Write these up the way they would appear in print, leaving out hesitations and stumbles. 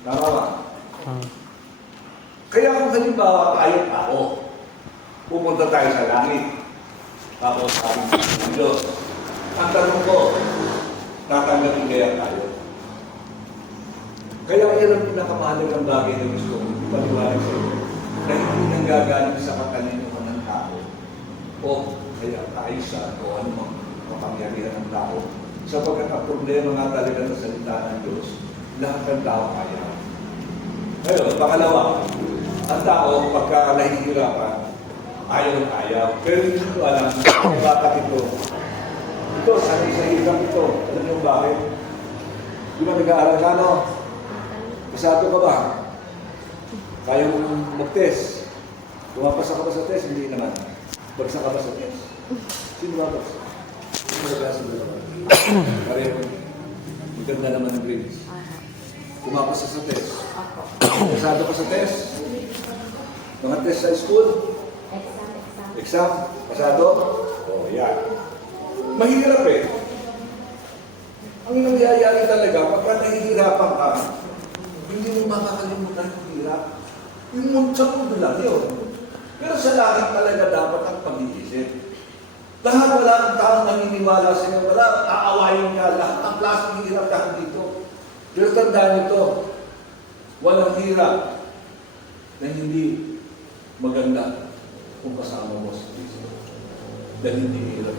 Tama ba? Kaya kung halimbawa tayo tao, pupunta tayo sa langit, tapos sabi ng Diyos, ang tanong ko, tatanggapin kaya tayo? Kaya yan ang pinakamahalagang bagay na gusto ko ipaliwanag sa iyo, na hindi nang gagaling sa katalinuhan ng tao o kaya kaisa o anumang kapangyarihan ng tao. Sapagkat ang problema nga talaga sa salita ng Diyos, lahat ng tao kaya. Ngayon, pangalawa, ang tao pagka nahihirapan, ayaw. Pero hindi ko alam, bakit ito. Ito, sanay sa hirap ito. Alam niyo bakit? Di ba nag-aaral ka, no? Pasado ka ba? Kaya mong mag-test. Pumapasa ka ba sa test? Hindi naman. Bagsak ka ba sa test? Sino ba bagsak? Sino ba bagsak na naman? Pareho. Maganda naman ang grades. Pumapasa sa test. Pasado ka sa test? Mga test sa school? Exam? Pasado? O, yan. Mahirap eh. Ang nangyayari talaga, pagka nahihirapan ka, hindi mo makakalimutan yung hirap. Yung muntsang mo lang yun. Pero sa langit talaga dapat ang pag-iisip. Lahat wala ang taong naniniwala sa inyo, wala ang aawayin niya, lahat ang klaseng hirap dahil dito. Pero tandaan ito, walang hirap na hindi maganda kung kasama mo sa Kristo. Dahil hindi hirap.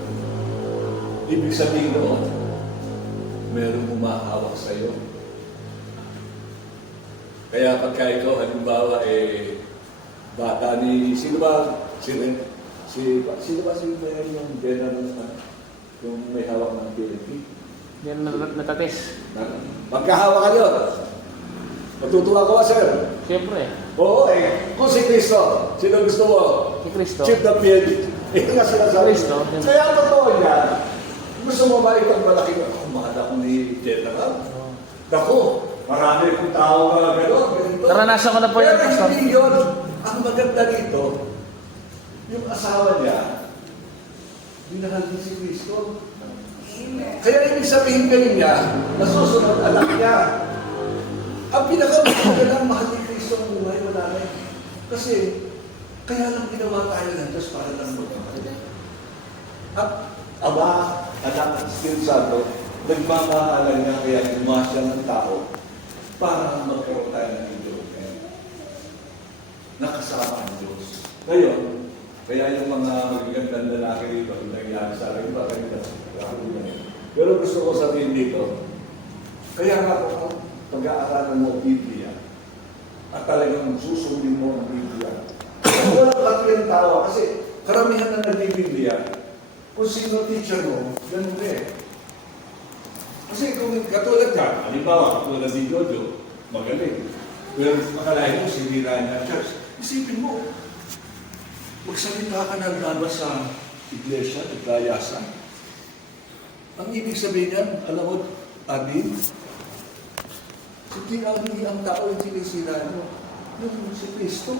Ibig sabihin noon, merong humahawak sa iyo. Kaya pagka ikaw, halimbawa, bata ni, sino ba yung general yung may hawak ng PNP? Yan natatis. Magkahawak ka yun. Matutuwa ko ba, sir? Siyempre. Oo, kung si Cristo, sino gusto mo? Si Cristo. Chief ng PNP. Nga sinasabi. Cristo. Kaya totoo yan. Gusto mo ba itong malaki na, mahal ako ni General? Naku, marami kong tao na gano'n. Naranasan ko na po yan, Pastor. Pero hindi yun. Ang maganda dito, yung asawa niya, minahal din si Cristo. Kaya ibig sabihin kayo niya, nasusunod anak niya. Ang pinaka-maganda lang, mahal ni Cristo ang buhay, wala na yun. Kasi, kaya lang ginawa tayo ng Diyos para lang magmahal. At Ama, Anak at Espiritu Santo, nagmamahalan niya kaya gumawa siya ng tao para magkaroon tayo ng Diyos. Nakasama ang Diyos. Ngayon, kaya yung mga magagandang lalaki rito, yung nangyari sa akin, ba kayo pero gusto ko sabihin dito, kaya nga kung pag-aaralan mo Biblia at talagang susundin mo ang Biblia, walang katulad tawa kasi karamihan na nagbibiblia, kung sino teacher mo, ganun eh. Kasi kung katulad ka, halimbawa, katulad ni Jojo, magaling. Pero akalain mo, sinira niya ang church. Isipin mo, magsalita ka ng labas sa iglesia, naglayasan. Ang ibig sabihin niyan, alam mo, Abin, hindi ang tao yung sinisira mo. Yung si Kristo.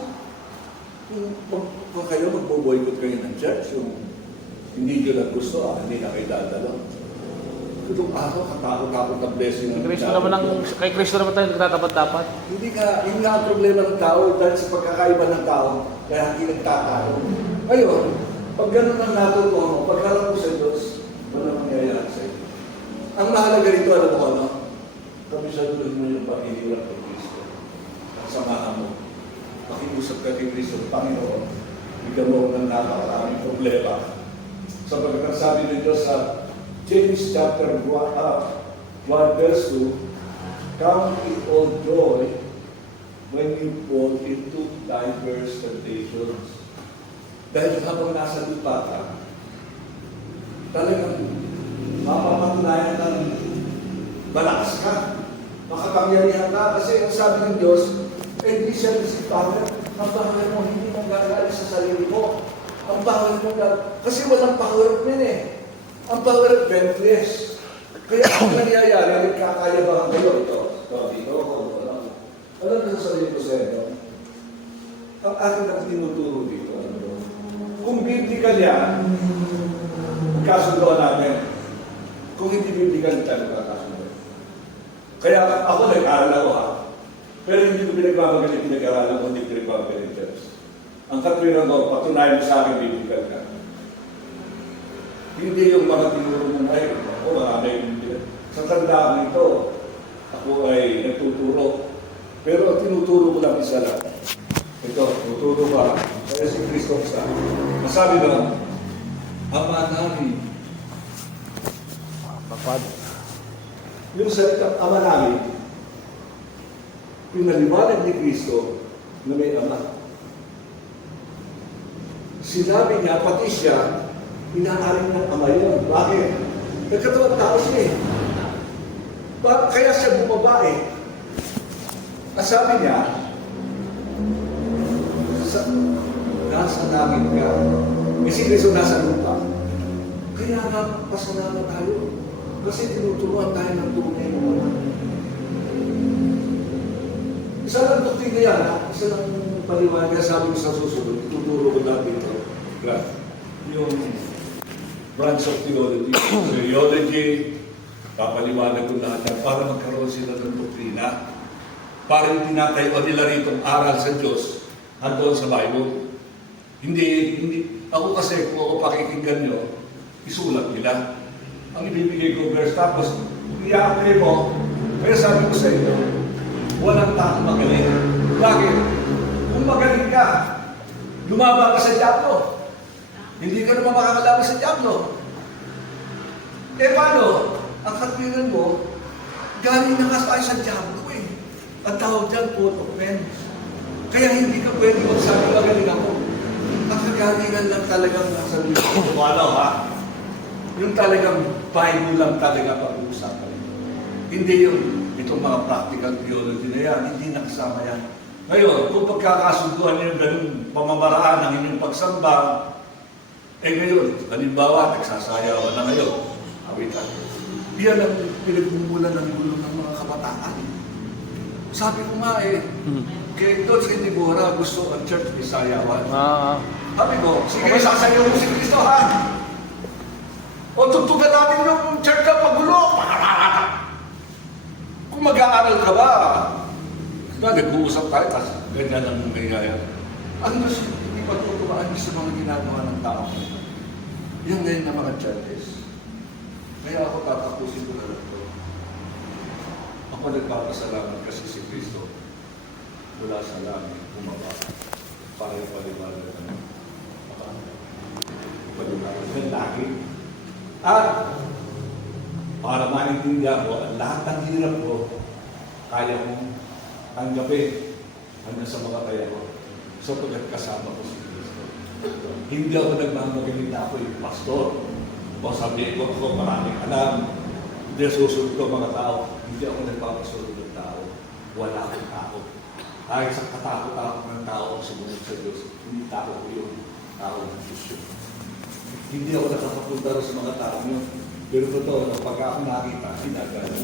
Kung kayo magbo-boycott kayo ng church, yung hindi nyo lang gusto, hindi na kayo dadalo. Itong araw, katakot-takot na blessing ng Kay Kristo naman tayo nagtatapat-tapat. Hindi nga, yun nga ang problema ng tao dahil sa pagkakaiba ng tao, kaya hindi nagtatalo. Ngayon, pag ganun ang natutunan mo, pagkarap mo sa Diyos, wala mangyayari sa iyo. Ang mahalaga rito, alam mo ano? Kamisaduhin mo yung paghihirap kay Kristo. At samahan mo. Pakiusap ka kay Kristo, Panginoon, bigyan mo ng napakaraming problema. Sapagkat ang sabi ng Diyos sa James chapter 1, verse 2, count it all joy when you fall into diverse temptations. Dahil habang nasa lupa ka, talagang mapapatunayan ng malakas ka, makapangyarihan ka, kasi ang sabi ng Diyos, hindi siya si Father, ang power mo hindi mong gagaling sa sarili mo. Ang power mo kasi walang power of men eh. Ang power of men, yes. Kaya ang nangyayari, nagkakayabangan kayo. Ito, dito, alam niyo sa sarili ko sa inyo, ang akin ang tinuturo dito, kung biblical yan, kasunduan natin. Kung hindi biblical, tayo kakasundo. Kaya ako nag-aaral ako ha. Pero hindi ko pinagmamagaling pinag-aralan ko, hindi pinagmamagaling church. Ang katwiran ko, patunayan mo sa akin, biblical ka. Hindi yung mga tinuro mo ay, ako marami yung sa tandaan nito, ako ay nagtuturo. Pero tinuturo ko lang isa lang. Ito, tuturo ka. Kaya si Kristo sa masabi ba, Ama namin. Papad. Yung salita, Ama namin, pinaliwanag ni Kristo na may Ama. Sinabi niya, pati siya, inaaring ng Ama yun. Bakit? Nagkatawang tao siya eh. Kaya siya bumaba eh. At sabi niya, nasa langit ka. Kasi Kristo nasa lupa. Kaya nga, pasalamat tayo. Kasi tinuturuan tayo ng tunay ng Ama. Isa lang doktrina yan, ha? Isa lang paliwanag. Kaya sabi ko sa susunod, ituturo ko natin ito. Yung branch of theology, theology, papaliwanag ko lahat yan para magkaroon sila ng doktrina. Para yung tinatayo nila rito aral sa Diyos handon sa Bible. Hindi, ako kasi kung ako pakikinggan nyo, isulat nila. Ang ibibigay ko verse, tapos i-apply mo. Kaya sabi ko sa inyo, walang taong magaling. Bakit? Kung magaling ka, lumaban ka sa Diablo. Hindi ka naman makakalaban sa Diablo. Eh paano? Ang katwiran mo, galing na ka tayo sa Diablo eh. Ang tawag dyan, coat of men. Kaya hindi ka pwede magsabi magaling ako. Ang kagalingan lang talagang nasa Diyos. Wala ha? Yung talagang Bible lang talaga pag-uusapan. Hindi yung itong mga practical theology na yan, hindi nakasama yan. Ngayon, kung pagkakasunduan niyo yung ganun pamamaraan ng inyong pagsamba, eh ngayon, halimbawa, nagsasayawan na ngayon. Awitan. Yan ang pinagmumulan ng gulo ng mga kabataan. Sabi ko nga eh, kaya doon sa Deborah gusto ang church may sayawan. Sabi ko, sige, sasayaw mo si Kristo ha. O tutugan natin yung church na pagulo. Kung mag-aaral ka ba, nag-uusap tayo, kasi ganyan ang nangyayari. Ang gusto, hindi pagtutumaan sa mga ginagawa ng tao. Yan ngayon na mga churches. Kaya ako tatapusin ko na lang ito. Ako nagpapasalamat kasi si Kristo mula sa langit, bumaba para yung paliwanag ng paliwanag ng langit. At para maintindihan ko, ang lahat ng hirap ko, kaya kong tanggapin hanggang sa mga kaya ko. So pagkasama ko si Kristo. Hindi ako nagmamagaling na ako yung pastor. O sabihin ko ako maraming alam. Hindi susunod ko mga tao. Hindi ako nagpapasunod ng tao. Wala akong tao. Kahit sa katakot-takot ng tao ang sumunod sa Diyos, hindi tao ko yung tao ng Diyos yun. Hindi ako nakapapunta rin sa mga tao yun. Pero totoo, pag ako nakita, ginagano.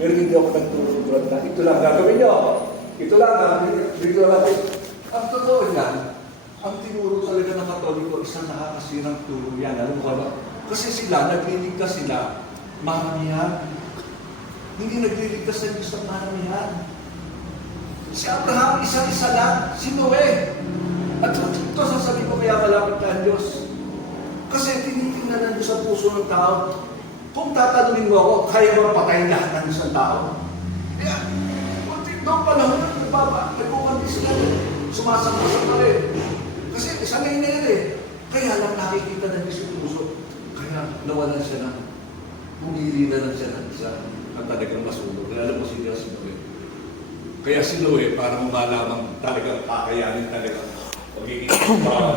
Pero hindi ako nagtutulad na, ito lang gagawin nyo. Ito lang, dito lang. Ang totoo yan, ang tinuro talaga ng Katoliko, isang nakakasirang turo yan. Alam mo ba? Kasi sila, nagliligtas sila, maramihan. Hindi nagliligtas ng isang maramihan. Si Abraham, isa-isa lang. Si Noe. At ito sasabihin ko kaya malapit na ang Diyos. Kasi tinitingnan ng Diyos sa puso ng tao. Kung tatanungin mo ako, kaya ba patayin lahat ng isang tao? Kaya, noong panahon na nagkukanti sila, sumasama pa rin. Kasi sanay na yun eh. Kaya lang nakikita ng Diyos yung puso. Kaya nawalan siya na. Bumili na lang siya ng isa ang talagang masunog. Alam mo si Diyos Noe. Kaya si Noe, para malaman talagang kakayanin talaga pagiging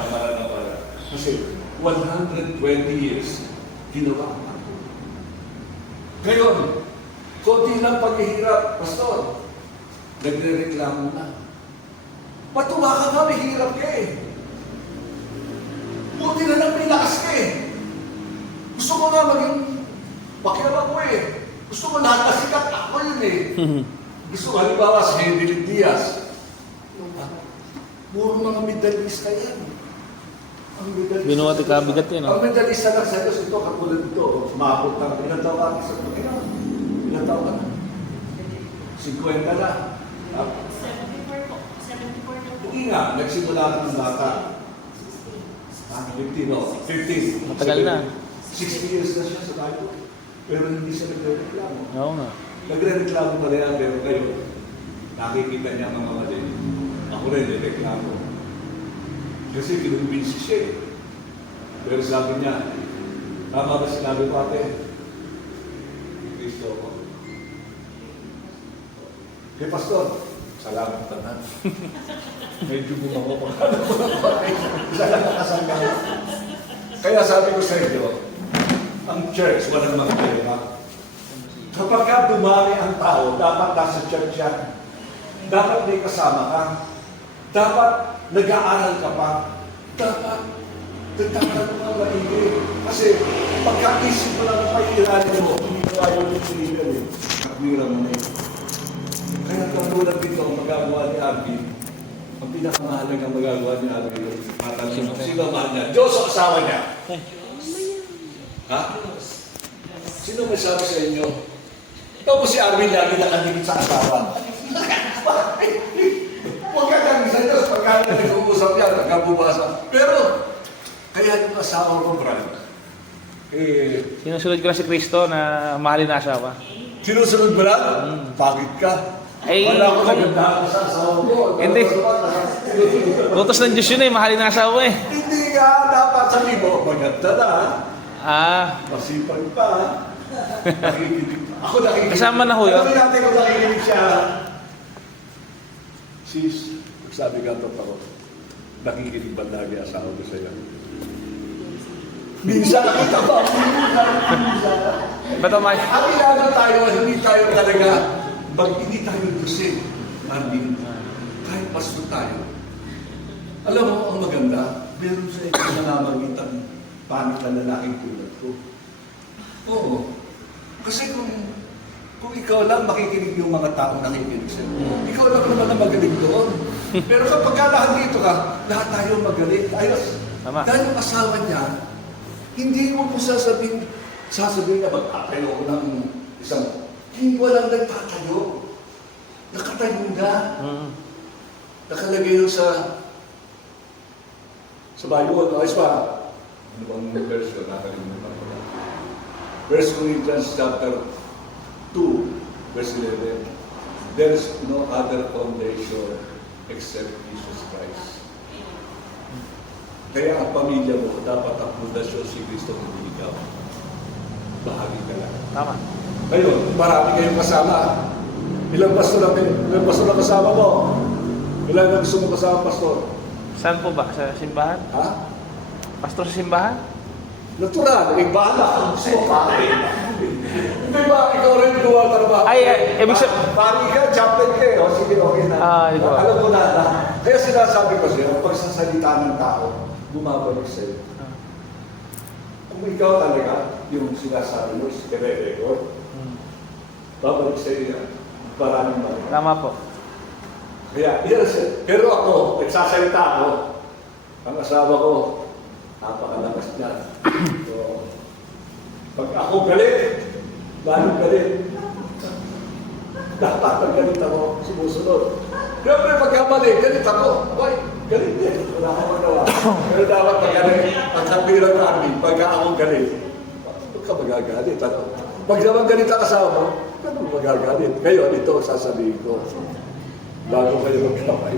maranapala. Kasi 120 years, ginawa ang ako. Ngayon, konti lang paghihirap, Pastor, nagre-reklamo na. Patuwa ka nga, may hirap ka eh. Buti na lang may lakas ka eh. Gusto ko nga maging pakialam ko eh. Gusto ko lahat na sikat, ako yun eh. Gusto ko, halimbawa si Henry Diaz. Puro mga medalista yan. Ang medalista. Binuwati ka, bigat yan. Ang medalista lang sa Diyos, ito, katulad ito. Sumabot na, ilang taon ka sa pagkina? Ilang taon ka na? 50 na. Ah, 74 po. 74 na po. Hindi nga, nagsimula ka ng bata. 15, no? 15. Matagal na. 60 years na siya sa Bible. Pero hindi siya nagre-reklamo. Oo nga. Nagre-reklamo pa rin, pero kayo, nakikita niya ang mga mali. Ako rin, nagreklamo. Kasi kinumbinsi siya eh. Pero sabi niya, tama ba sinabi ko ate? Kristo ako. Kay Pastor, salamat tanan. Medyo bumawa pa. Isa lang nakasangga. Kaya sabi ko sa inyo, ang church, walang mga tema. Kapag ka dumami ang tao, dapat nasa church yan. Dapat may kasama ka. Dapat nag-aaral ka pa. Dapat tatagal mo ang maigi. Kasi pagkaisip mo lang ang pahiranin mo, hindi ko ayaw yung sinigal eh. Nakmira mo na eh. Kaya katulad dito ang magagawa ni Arby, ang pinakamahalagang magagawa ni Arby, matanong sino mahal niya? Diyos o asawa niya? Ha? Sino may sabi sa inyo? Ikaw po si Arby lagi nakadikit sa asawa. Huwag ka kang sa Diyos pagka nag-uusap yan, nagkabubasa. Pero, kaya yung asawa ko, Brian, Sinusunod ko na si Kristo na mahalin na asawa. sinusunod mo lang? Bakit ka? Ay, Wala ko naganda sa asawa mo. Hindi. Utos ng Diyos yun eh, mahalin na asawa eh. Hindi ka, dapat sabi mo, maganda na. Masipag pa. Nakikinig. Ako nakikinig. Kasama na ho yun. Ano natin kung nakikinig siya? Sis, sabi ka ito ako, nakikinig ba lagi asawa ko sa'yo? Minsan nakita ba? Ba't amay? Ang ilano tayo, hindi tayo talaga, pag hindi tayo dusin, Arvin, kahit pasto tayo. Alam mo, ang maganda, meron sa inyo na namamagitan paano ka lalaking tulad ko. Oo. Kasi kung ikaw lang makikinig yung mga tao nakikinig sa'yo, ikaw lang naman ang magaling doon. Pero kapag lahat dito ka, lahat tayo magaling. Tama. Dahil yung asawa niya, hindi mo po sasabihin na magtatayo ko ng isang, hindi walang nagtatayo. Nakatayo na. Nakalagay yun sa Bible. Ayos pa. Ano bang verse ko? Nakalimutan ko na. 1 Corinthians chapter 2, verse 11. There is no other foundation except Jesus Christ. Kaya ang pamilya mo, dapat ang pundasyon si Kristo kung ikaw. Bahagi ka lang. Tama. Ngayon, marami kayong kasama. Ilang pastor ang kasama mo? Ilan ang gusto mo kasama, pastor? Saan po ba? Sa simbahan? Ha? Pastor sa simbahan? Natural, bahala. Gusto mo, pare. Hindi ba, ikaw rin gawa trabaho? Ibig sabihin... Pare ka, chaplain ka eh. O, sige, okay na. Di ba? Alam ko na. Kaya sinasabi ko sa'yo, pagsasalita ng tao, bumabalik sa'yo. Kung ikaw talaga, yung sinasabi mo, i-record, babalik sa'yo yan. Maraming mali. Tama po. Kaya, yes, pero ako, nagsasalita ako. Ang asawa ko, napakalakas niya. So, pag ako galit, lalong galit. Dapat pag galit ako, sumusunod. Siyempre, pagka mali, galit ako. Abay, galit din. Wala akong magawa. Pero dapat pag galit, ang kapirang namin, pagka ako galit, huwag ka magagalit. Ano? Pag naman galit ang asawa mo, huwag ka magagalit. Ngayon, ito sasabihin ko. Bago kayo magkamay.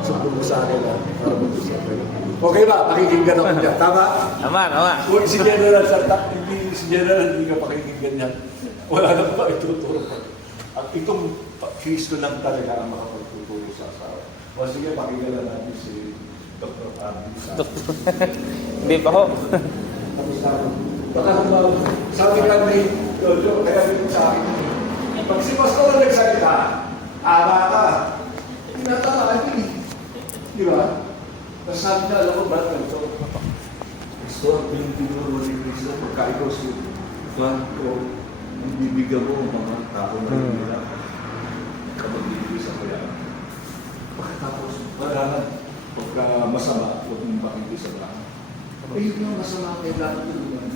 Sumbong mo sa akin na para mag-usap kayo. Okay ba? Pakikinggan ako niya. Tama? Tama. Kung si General si General hindi ka pakikinggan niya, wala na pa ituturo. At itong Kristo lang talaga ang makapagtuturo sa asawa. O sige, pakinggan na natin si Dr. Abby. Hindi pa ho. Tapos baka sabi ka ni Jojo, kaya dito sa akin, pag si Pastor nagsalita, ama ka, tinatala ka din. Di ba? Tapos sabi niya, alam ko ba, ito, Pastor, pinuturo ni Cristo, pagka ikaw si Juan ko, ang bibigyan mo mga tao na hindi ka magbibigay sa kaya. Pagkatapos, malaman, pagka masama, huwag mong bakit sa lang. Eh, yun yung masama kayo lahat tulungan.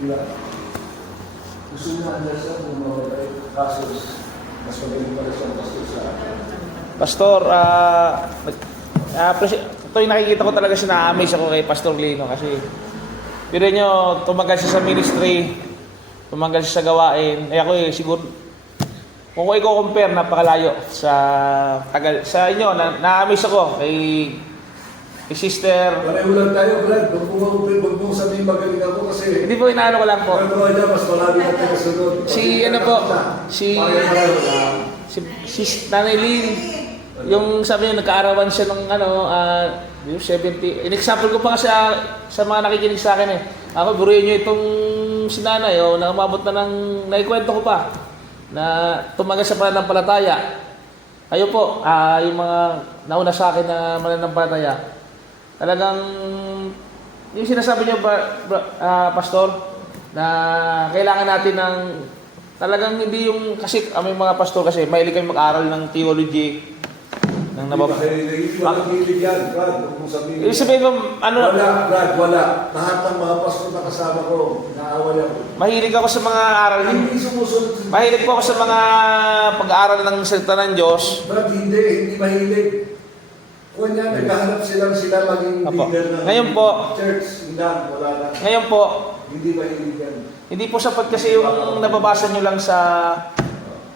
Diba? Gusto niya ang lasa kung mawalay. Kaso, Mas magaling pala siyang pastor sa akin. Pastor, ito yung nakikita ko talaga siya na-amaze ako kay Pastor Lino kasi pero nyo, tumagal siya sa ministry, tumagal siya sa gawain. Ako siguro, kung ko i-compare, napakalayo sa inyo, na-amaze ako kay sister. Pareho lang tayo, Brad. Huwag mong sabihin magaling ako kasi Hindi po, inaano ko lang po. pero niya, mas marami na tagasunod. Si ano po, si Nanay Lynn, yung sabi niya, nagkaarawan siya ng yung 70. In-example ko pa kasi sa mga nakikinig sa akin eh. Ako, buruin niyo itong si Nanay, na umabot na ng, naikwento ko pa, na tumagal sa pananampalataya. Kayo po, yung mga nauna sa akin na mananampalataya, talagang, yung sinasabi niyo Pastor, na kailangan natin ng, talagang hindi yung, kasi may mga pastor kasi, mahilig kami mag-aral ng theology, ng Hindi ka hilig yan, Brad. Huwag mong sabihin. Ibig sabihin ko, Wala, Brad, wala. Lahat ng mga pastor na kasama ko, naaway ako. mahilig ako sa mga aral, Hindi sumusunod. mahilig po ako sa mga pag-aaral ng salita ng Diyos. Brad, hindi mahilig. Kung yan, naghahanap sila maging Apo. leader ng Ngayon po. church. Hindi, wala na. Ngayon po, Hindi mahilig yan. hindi po sapat kasi yung nababasa nyo lang sa,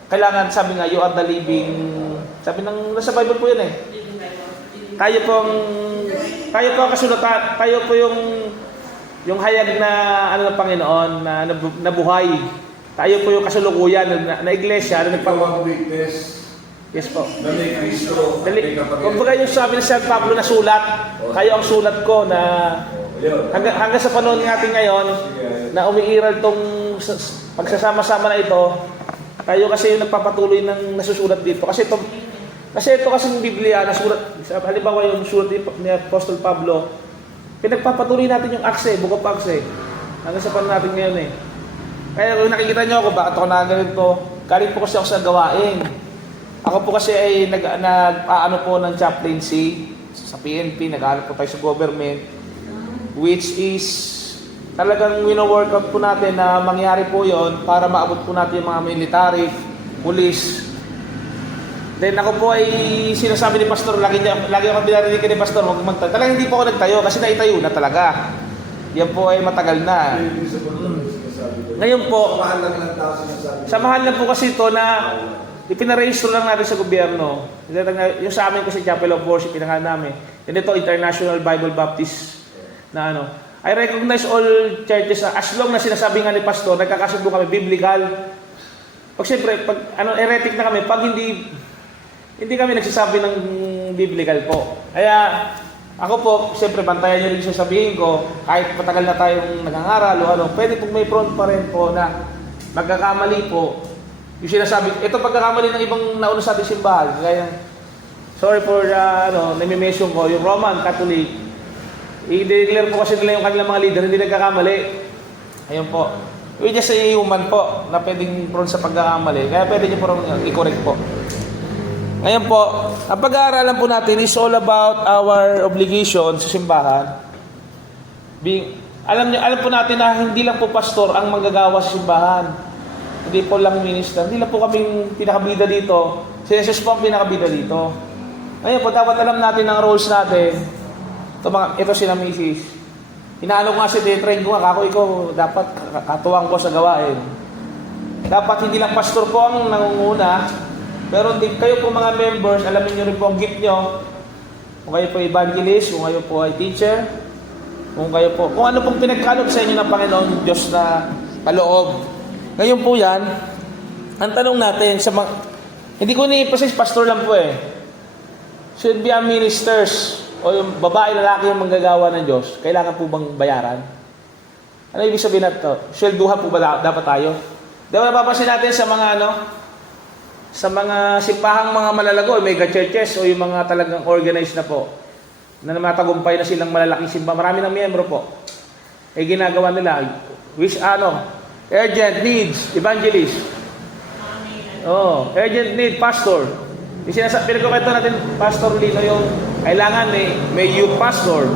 kailangan sabi nga, you are the living, sabi ng, nasa Bible po yun eh. Tayo po ang kasulatan, tayo po yung hayag na, ng Panginoon, na nabuhay. Tayo po yung kasulukuyan na iglesia, na Ikaw ang witness yes po. na may Kristo. Kumbaga yung sabi ng San Pablo na sulat, kayo ang sulat ko na hanggang sa panahon natin ngayon na umiiral tong pagsasama-sama na ito, tayo kasi yung nagpapatuloy ng nasusulat dito. Kasi ito yung Biblia, nasulat, halimbawa yung sulat ni Apostol Pablo, pinagpapatuloy natin yung Acts, Book of Acts hanggang sa panahon natin ngayon eh. Kaya kung nakikita nyo ako, bakit ako nagaganito, galing po kasi ako sa gawain. Ako po kasi ay nag-aano po ng chaplaincy sa PNP, nag-aano po tayo sa government, which is talagang wino-workout po natin na mangyari po yon para maabot po natin yung mga military, police. Then ako po ay sinasabi ni Pastor, lagi ako binarinig ni Pastor, huwag magtayo. Talagang hindi po ako nagtayo kasi naitayo na talaga. Yan po ay matagal na. Ngayon po, samahan lang po kasi ito na ipinaregister lang natin sa gobyerno. Yung sa amin kasi Chapel of Worship, pinangalan namin. Yan ito, International Bible Baptist na I recognize all churches as long na sinasabi nga ni Pastor, nagkakasundo kami, biblical. Pag siyempre, heretic na kami, pag hindi kami nagsasabi ng biblical po. Kaya, ako po, siyempre, bantayan nyo rin sasabihin ko, kahit matagal na tayong nagangaral o pwede pong may front pa rin po na magkakamali po. Yung sinasabi, ito pagkakamali ng ibang nauna sa ating simbahan. Kaya, sorry for nami-mention ko, yung Roman Catholic, i-declare po kasi nila yung kanilang mga leader, hindi nagkakamali. Ayun po. We just say human po, na pwedeng prone sa pagkakamali. Kaya pwede nyo po i-correct po. Ngayon po, ang pag-aaralan po natin is all about our obligation sa simbahan. Alam po natin na hindi lang po pastor ang manggagawa sa simbahan. Hindi po lang minister. Hindi lang po kaming pinakabida dito. Si Jesus po ang pinakabida dito. Ngayon po, dapat alam natin ang roles natin. Ito sila Mrs. Inaano ko nga si train ko nga, ako dapat katuwang ko sa gawain. Dapat hindi lang pastor po ang nangunguna, pero hindi kayo po mga members, alamin nyo rin po ang gift nyo. Kung kayo po evangelist, kung kayo po ay teacher, kung ano pong pinagkalog sa inyo ng Panginoon Diyos na kaloob. Ngayon po yan, ang tanong natin sa mga, hindi ko ni-emphasize pastor lang po should be a ministers, o yung babae, lalaki yung manggagawa ng Diyos, kailangan po bang bayaran? Ano ibig sabihin na ito? Swelduhan po ba dapat tayo? Di ba napapansin natin sa mga sa mga simpahang mga malalago, mega churches, o yung mga talagang organized na po, na matagumpay na silang malalaking simba, marami ng miyembro po. Ginagawa nila, urgent needs, evangelist. Urgent need, pastor. Pinagkukento natin, Pastor Lino, yung kailangan may youth pastor.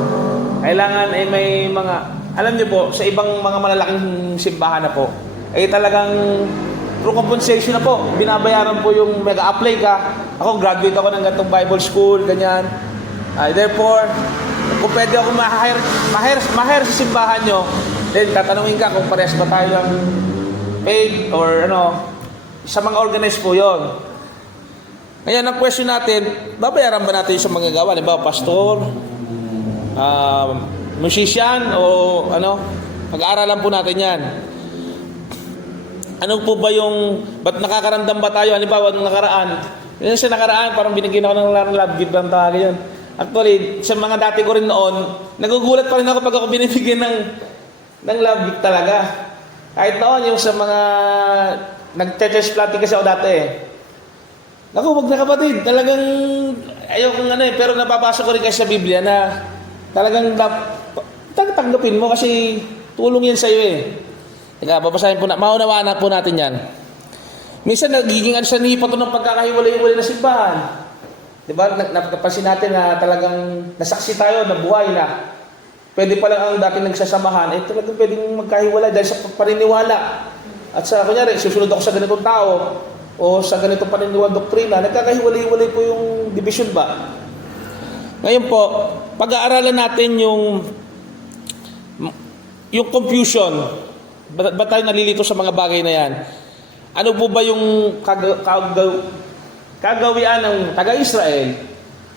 Kailangan may mga, alam niyo po, sa ibang mga malalaking simbahan na po, ay talagang through compensation na po. Binabayaran po yung mega-apply ka. Ako, graduate ako ng gantong Bible school, ganyan. Therefore, kung pwede ako ma-hire sa simbahan nyo, then tatanungin ka kung parehas ba tayo ang paid or ano, sa mga organized po yon. Ngayon, ang question natin, babayaran ba natin yung sa mga gawa? Halimbawa, pastor, musician, o ano, mag-aaralan po natin yan. Ano po ba yung, ba't nakakaramdam ba tayo? Halimbawa, nung nakaraan, yun sa nakaraan, parang binigyan ako ng love gift lang talaga yun. Actually, sa mga dati ko rin noon, nagugulat pa rin ako pag ako binibigyan ng love gift talaga. Kahit noon, yung sa mga nag-church planting kasi ako dati eh. Naku, wag na kapatid, talagang ayokong ano eh, pero napapasok ko rin kasi sa Biblia na talagang tanggapin mo kasi tulong yan sa'yo eh. Teka, babasahin po na, maunawaan na po natin yan. Minsan nagiging ano sa nipa to ng pagkakahiwalay-hiwalay na simbahan. Diba? Napansin natin na talagang nasaksi tayo, na buhay na. Pwede pa lang ang dati nagsasamahan, eh talagang pwedeng magkahiwalay dahil sa paniniwala. At sa, kunyari, susunod ako sa ganitong tao, o sa ganitong paniniwala doktrina, nagkakahiwalay-hiwalay po yung division ba? Ngayon po, pag-aaralan natin yung confusion. Ba't tayo nalilito sa mga bagay na yan? Ano po ba yung kagawian ng taga-Israel?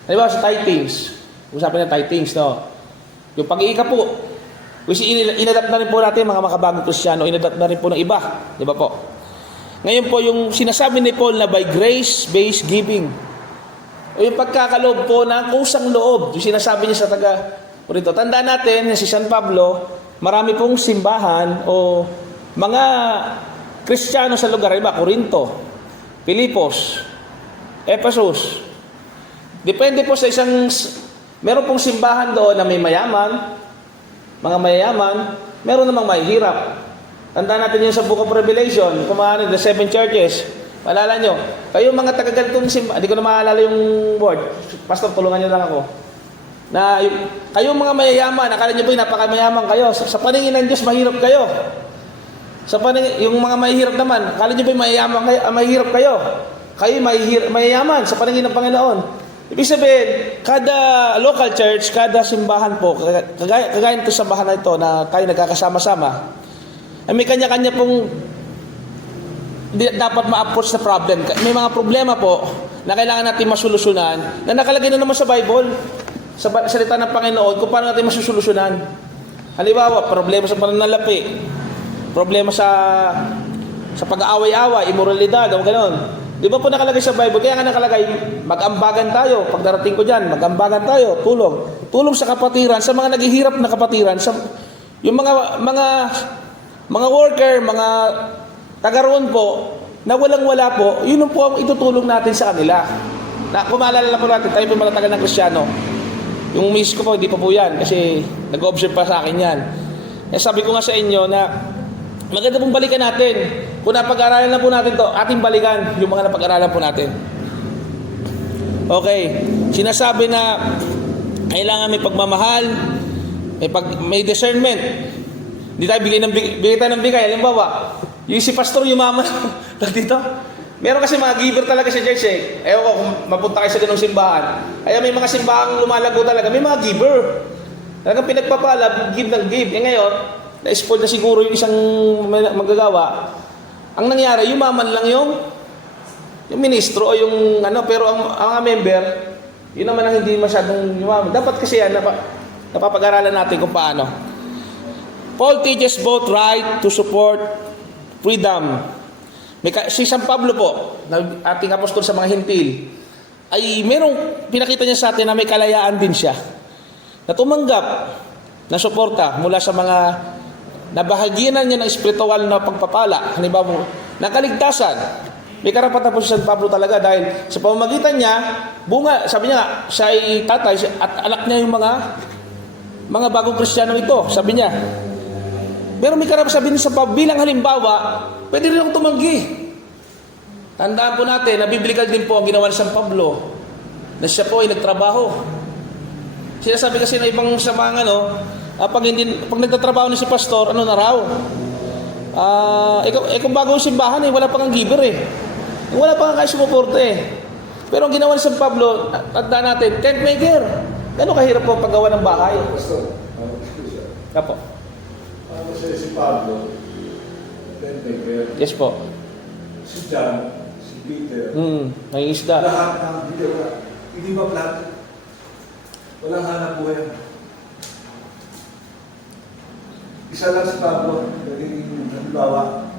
Halimbawa sa tithings. Usapan na tithings, no? Yung pag-iika po. Which inadapt na rin po natin mga makabagong Kristiyano, inadapt na rin po ng iba. Di ba po? Ngayon po yung sinasabi ni Paul na by grace-based giving. O yung pagkakaloob po na kusang loob. Yung sinasabi niya sa taga-Corinto. Tandaan natin na si San Pablo, marami pong simbahan o mga Kristiyano sa lugar. Iba, Corinto, Filipos, Ephesus. Depende po sa isang, meron pong simbahan doon na may mayaman, mga mayayaman, meron namang mahihirap. Tandaan natin yung sa Book of Revelation, kumahanin, the 7 churches. Maalala nyo, kayo mga taga-ganitong simbahan, hindi ko na maalala yung word. Pastor, tulungan nyo lang ako. Na kayo mga mayayaman, akala nyo ba napakamayaman kayo? Sa paningin ng Diyos, mahirap kayo. Sa paningin, yung mga mahihirap naman, akala nyo ba mayayaman kayo? Mahirap kayo. Kayo mayayaman sa paningin ng Panginoon. Ibig sabihin, kada local church, kada simbahan po, kagaya nito sa simbahan na ito na tayo nagkakasama-sama, ay may kanya-kanya pong dapat ma-approach na problem. May mga problema po na kailangan natin masolusyonan na nakalagay na naman sa Bible, sa salita ng Panginoon, kung paano natin masusolusyonan. Halimbawa, problema sa pananalapi, problema sa pag-aaway-away, immoralidad, o gano'n. Di ba po nakalagay sa Bible? Kaya nga nakalagay, mag-ambagan tayo. Pag darating ko dyan, mag-ambagan tayo, tulong. Tulong sa kapatiran, sa mga naghihirap na kapatiran, yung mga worker, mga taga-roon po, na walang-wala po, yun po ang itutulong natin sa kanila. Na, kung maalala po natin, tayo po malatagal ng Kristiyano. Yung miss ko po, hindi pa po yan, kasi nag-observe pa sa akin yan. Eh, sabi ko nga sa inyo na, maganda pong balikan natin. Kung napag-aralan na po natin to, ating balikan yung mga napag-aralan po natin. Okay. Sinasabi na kailangan may pagmamahal, may discernment. Hindi tayo bigay tayo ng bigay. Halimbawa, yung si pastor yumaman dito. Meron kasi mga giver talaga sa church eh. Ewan ko kung mapunta kayo sa ganung simbahan. Ay may mga simbahang lumalago talaga. May mga giver. Talagang pinagpapala, give ng give. Eh ngayon, na-spoil na siguro yung isang magagawa. Ang nangyari, yumaman lang yung ministro o yung ano, pero ang mga member, yun naman ang hindi masyadong yumaman. Dapat kasi yan, napapag-aralan natin kung paano. Paul teaches both right to support freedom. Si San Pablo po, ating apostol sa mga Hintil, ay merong pinakita niya sa atin na may kalayaan din siya. Na tumanggap na suporta mula sa mga nabahagyanan niya ng espiritual na pagpapala. Halimbawa, ng kaligtasan. May karapatan po si San Pablo talaga dahil sa pamamagitan niya, sabi niya nga, siya ay tatay at anak niya yung mga bagong Kristiyano ito, sabi niya. Pero may karapatan sabi niya sa Pablo, bilang halimbawa, pwede rin akong tumanggi. Tandaan po natin, na biblical din po ang ginawa ni San Pablo, na siya po ay nagtrabaho. Sinasabi kasi ng ibang samang pag nagtatrabaho ni si pastor, ano na raw? Kung bagong simbahan wala pang ang giver Wala pang kayo sumuporte Pero ang ginawa ni San Pablo, tandaan natin, tent maker. Gano'ng kahirap po paggawa ng bahay? Pastor, excuse me. Apo. Si Pablo, tent maker. Yes po. Si John, si Peter. Nangingisda. Lahat ng hindi ba lahat? Walang hanap buhay. Isa lang si Pablo, naging halimbawa.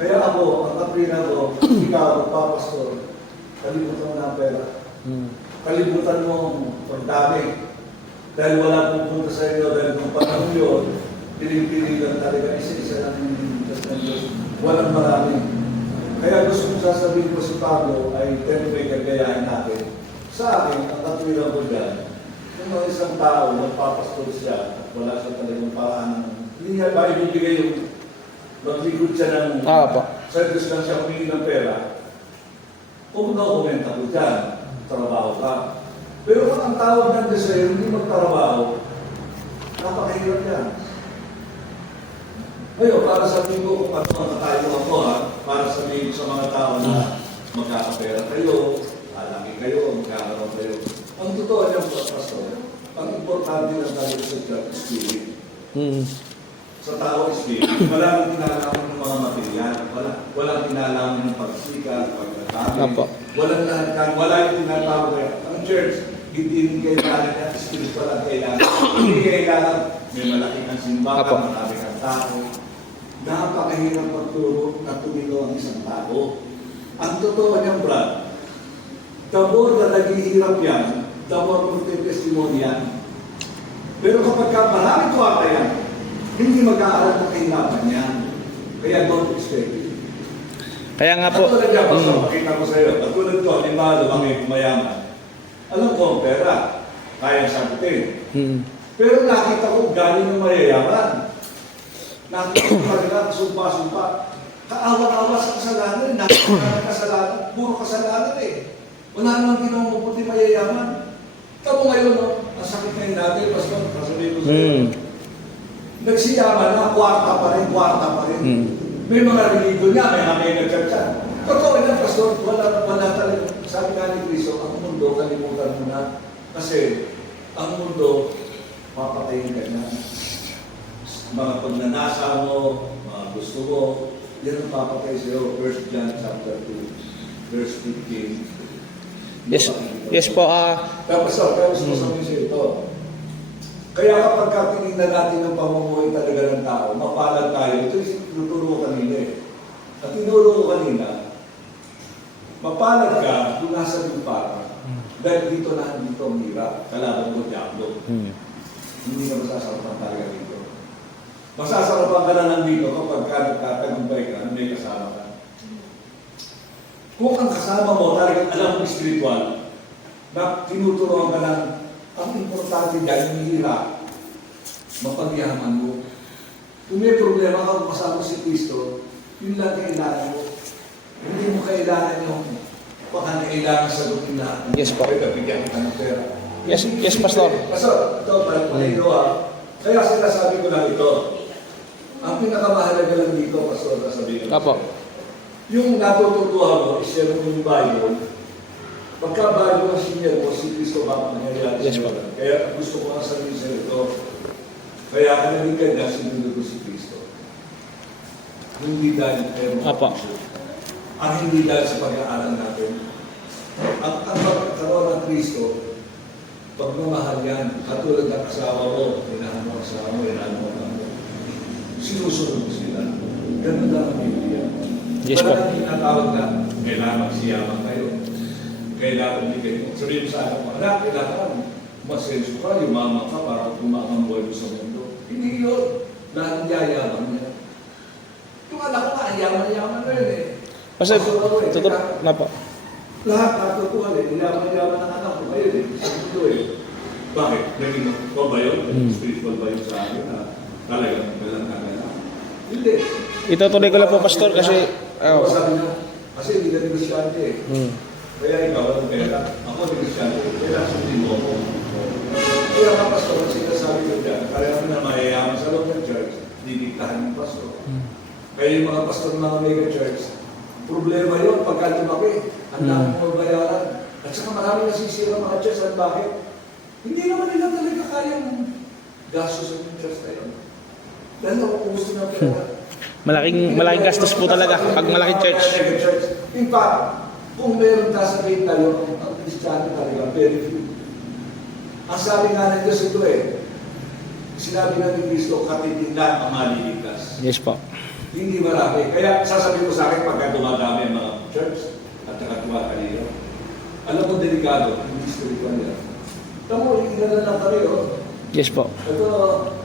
Kaya ako, ang kaprina ko, ikaw, papastor, kalimutan mo na ang pera. Kalimutan mo ang dami. Dahil wala pupunta sa inyo, dahil kung panahon yun, pinipiligan talaga isa-isa lang yung ng Diyos. Walang marami. Kaya gusto kong sasabihin ko si Pablo ay template gayahin natin. Sa akin, ang katwiran ko dyan, kung mga isang tao, magpapastol siya, at wala siya talagang paraan ng hindi niya ba ibibigay yung maglikod siya ng service lang siya humingi ng pera. Kung no-comment ako dyan, trabaho ka. Pero kung ang tawag nandiyan sa'yo, hindi magtrabaho, napakahirap yan. Ngayon, para sabihin ko kung ano ang katayo ako para sabihin ko sa mga tao na magkakapera kayo, alaki kayo, magkakaroon kayo. Ang totoo niya, Pastor, ang importante lang tayo sa church spirit. Sa tao spirit, wala nang kinalaman ng mga material, walang kinalaman ng pagsikat, pagkatami, wala yung tinatawag kayo. Ang church, hindi kailangan niya, spiritual ang kailangan. Hindi kailangan, may malaking ang simbahan, marami kang tao. Napakahirap magturo na tumino ang isang tao. Ang totoo niyang, Brad, the more na naghihirap yan, the more magte-testimony yan. Pero kapag maraming tuwata yan, hindi mag-aaral ng kahirapan yan. Kaya don't expect it. Kaya nga po. Katulad yan, basta makita ko sa iyo. Katulad ko, halimbawa, lumaki kumayaman. Alam ko ang pera, kaya sagutin. Pero nakita ko galing ng mayayaman. Nakita ko kanila, sumpa-sumpa. Kaawa-awa sa kasalanan, nakita kasalanan, puro kasalanan Wala namang kinumuputi mayayaman. Tamo ngayon, ang sakit ngayon natin, Pastor, kasabihin ko sa iyo. Nagsiyaman na, kwarta pa rin. May mga religo niya, may hamay nagkatsa. Totoo yan, Pastor, wala talaga. Sabi nga ni Cristo, ang mundo, kalimutan mo na. Kasi, ang mundo, papatayin ka na. Mga pagnanasa mo, mga gusto mo, yan ang papatay sa'yo. 1 John chapter 2, verse 15. Yes po. Kaya Pastor, kaya gusto ko sabihin sa'yo ito. Kaya kapag tinignan natin ang pamumuhay talaga ng tao, mapalad tayo. Ito yung tinuturo ko kanina At tinuro ko kanina, mapalad ka kung nasa lupa. Dahil dito na dito ang hirap. Kalaban mo, Diablo. Hindi ka masasarapan talaga dito. Masasarapan ka na nandito kapag nagtatagumpay ka, may kasama ka. Kung ang kasama mo talagang alam mo spiritual, na tinuturuan ka ng ang importante dahil hihirap, mapagyaman mo. Kung may problema ka kasama si Kristo, yun lang kailangan mo. Hindi mo kailangan yung kailangan sagutin lahat. Yes po. Kaya bigyan kita ng pera. Yes, Pastor. Pastor, ito, palito Kaya sinasabi ko lang ito. Ang pinakamahalaga lang dito, Pastor, sasabihin ko. Apo. Yung natututuhan mo, i-share mo yung Bible. Pagka Bible ang sinyer mo, si Kristo ba nangyayari yes, siya? Kaya gusto ko nga sabihin sa ito. Kaya kanalig ka niya, sinunod ko si Kristo. Hindi dahil pero ang hindi dahil sa pag-aaral natin. Ang pagkakaroon ng Kristo, pagmamahal yan, katulad ng asawa mo, inahan mo asawa mo, inahan mo ang mo. Sinusunod mo sila. Ganun lang ang Biblia. Yes, po. Parang tinatawag na, kailangan magsiyaman kayo. Kailangan bigay mo. Sabihin mo sa akin, anak, kailangan masenso ka, yumaman ka para kumakang buhay mo sa mundo. Hindi yun. Lahat yayaman niya. Yung anak ko nga, yaman-yaman na yun Pastor, na po. Lahat natutuhan yaman-yaman ng anak ko ngayon sa mundo Bakit? Naging ko ba yun? Spiritual ba yun sa akin na talagang walang kagana? Hindi. Itutuloy ko lang po, Pastor, kasi Sabi niya, kasi hindi ka negosyante Kaya ikaw ang pera. Ako negosyante. Kaya sundin mo ako. Kaya nga, Pastor, ang sinasabi ko dyan, kaya mo na mayayaman sa loob ng church, didiktahan ng Pastor. Kaya yung mga pastor ng mga mega church, problema yun pagka lumaki. Ang dami mo bayaran. At saka marami nasisira mga church. At bakit? Hindi naman nila talaga kayang gastos ng church na yun. Dahil nakukusto na pera. Malaking gastos po talaga pag malaking church. In fact, kung meron sasabihin tayo, ang Kristiyano talaga, very few. Ang sabi nga ng Diyos ito sinabi nga ni Cristo, katitindan ang maliligtas. Yes po. Hindi marami. Kaya sasabihin ko sa akin, pagka dumadami ang mga church at saka tumatalino, alam mo, delikado, hindi spiritual yan. Tamo, hindi na lang kami, Yes po. Ito,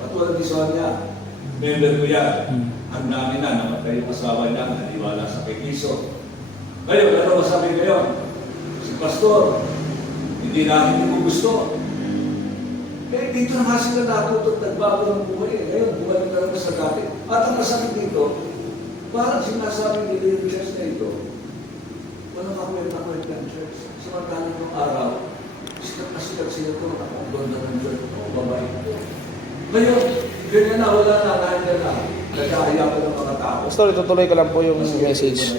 katulad ni Sonia, member ko yan. Ang dami na, namatay yung asawa niya, naniwala sa kay Cristo. Ngayon, ano masabi ngayon? Si Pastor, hindi mo gusto. Eh, dito na nga sila natuto at nagbago ng buhay. Ngayon, buhay na talaga sa dati. At ang masakit dito, parang sinasabi nila yung church na ito, walang kakwenta-kwenta ang church. Samantalang ng araw, sikat sila ito, ang ganda ng church, ang babae ito. Ngayon, ganyan na, wala na, nandiyan na. Nagkakaya pa ng mga tao. Pastor, itutuloy ko lang po yung message.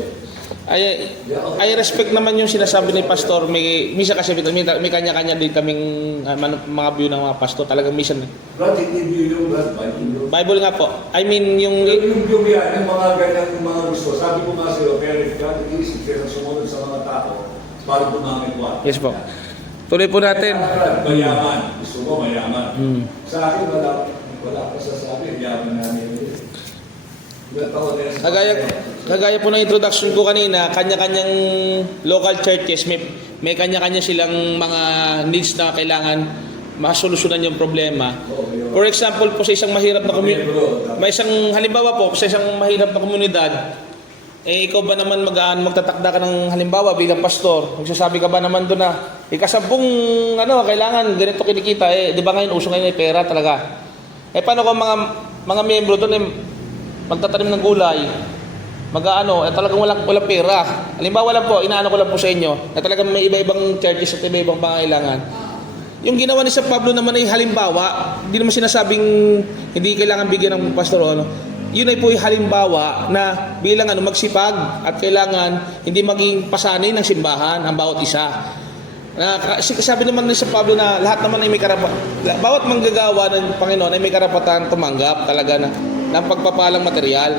I respect naman yung sinasabi ni Pastor. Misa kasi may kanya-kanya din kaming mga view ng mga pastor. Talagang misa. Brad, hindi view yung Bible nga po. I mean, yung view yan, yung mga ganyan, yung mga gusto. Sabi ko nga sa'yo, parent ka, nag-iisip ka ng sumunod sa mga tao para tumamit ko. Yes po. Tuloy po natin. Mayaman. Gusto mo, mayaman. Sa akin, wala pa sasabi. Yaman namin yun. Kagaya po ng introduction ko kanina, kanya-kanyang local churches, may kanya-kanya silang mga needs na kailangan masolusyonan yung problema. For example po sa isang mahirap na halimbawa po sa isang mahirap na komunidad, ikaw ba naman magtatakda ka ng halimbawa bilang pastor, magsasabi ka ba naman doon na ikasabong kailangan ganito kinikita, di ba ngayon uso ngayon ay pera talaga. Paano kung mga miyembro doon magtatanim ng gulay, talagang walang pera. Halimbawa lang po, inaano ko lang po sa inyo, na talagang may iba-ibang churches at iba-ibang pangailangan. Yung ginawa ni San Pablo naman ay halimbawa, hindi naman sinasabing hindi kailangan bigyan ng pastor Yun ay po yung halimbawa na bilang magsipag at kailangan hindi maging pasanay ng simbahan ang bawat isa. Sabi naman ni San Pablo na lahat naman ay may karapatan, bawat manggagawa ng Panginoon ay may karapatan tumanggap talaga ng pagpapalang material.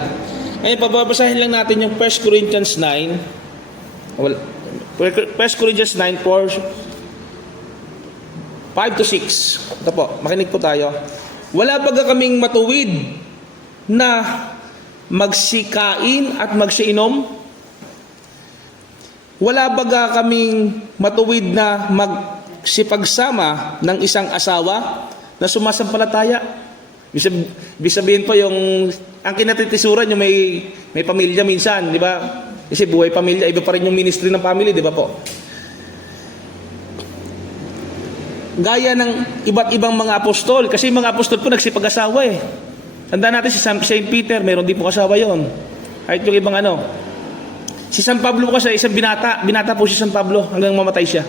Ngayon, pababasahin lang natin yung 1 Corinthians 9. 1 Corinthians 9, 5 to 6. Ito po, makinig po tayo. Wala baga kaming matuwid na magsikain at magsiinom? Wala baga kaming matuwid na magsipagsama ng isang asawa na sumasampalataya? Ibig sabihin po ang kinatitisuran yung may pamilya minsan, di ba? Kasi buhay pamilya, iba pa rin yung ministry ng family, di ba po? Gaya ng iba't ibang mga apostol, kasi mga apostol po nagsipag-asawa Tandaan natin si St. Peter, meron din po kasawa yon. Kahit yung ibang Si San Pablo po kasi isang binata po si San Pablo hanggang mamatay siya.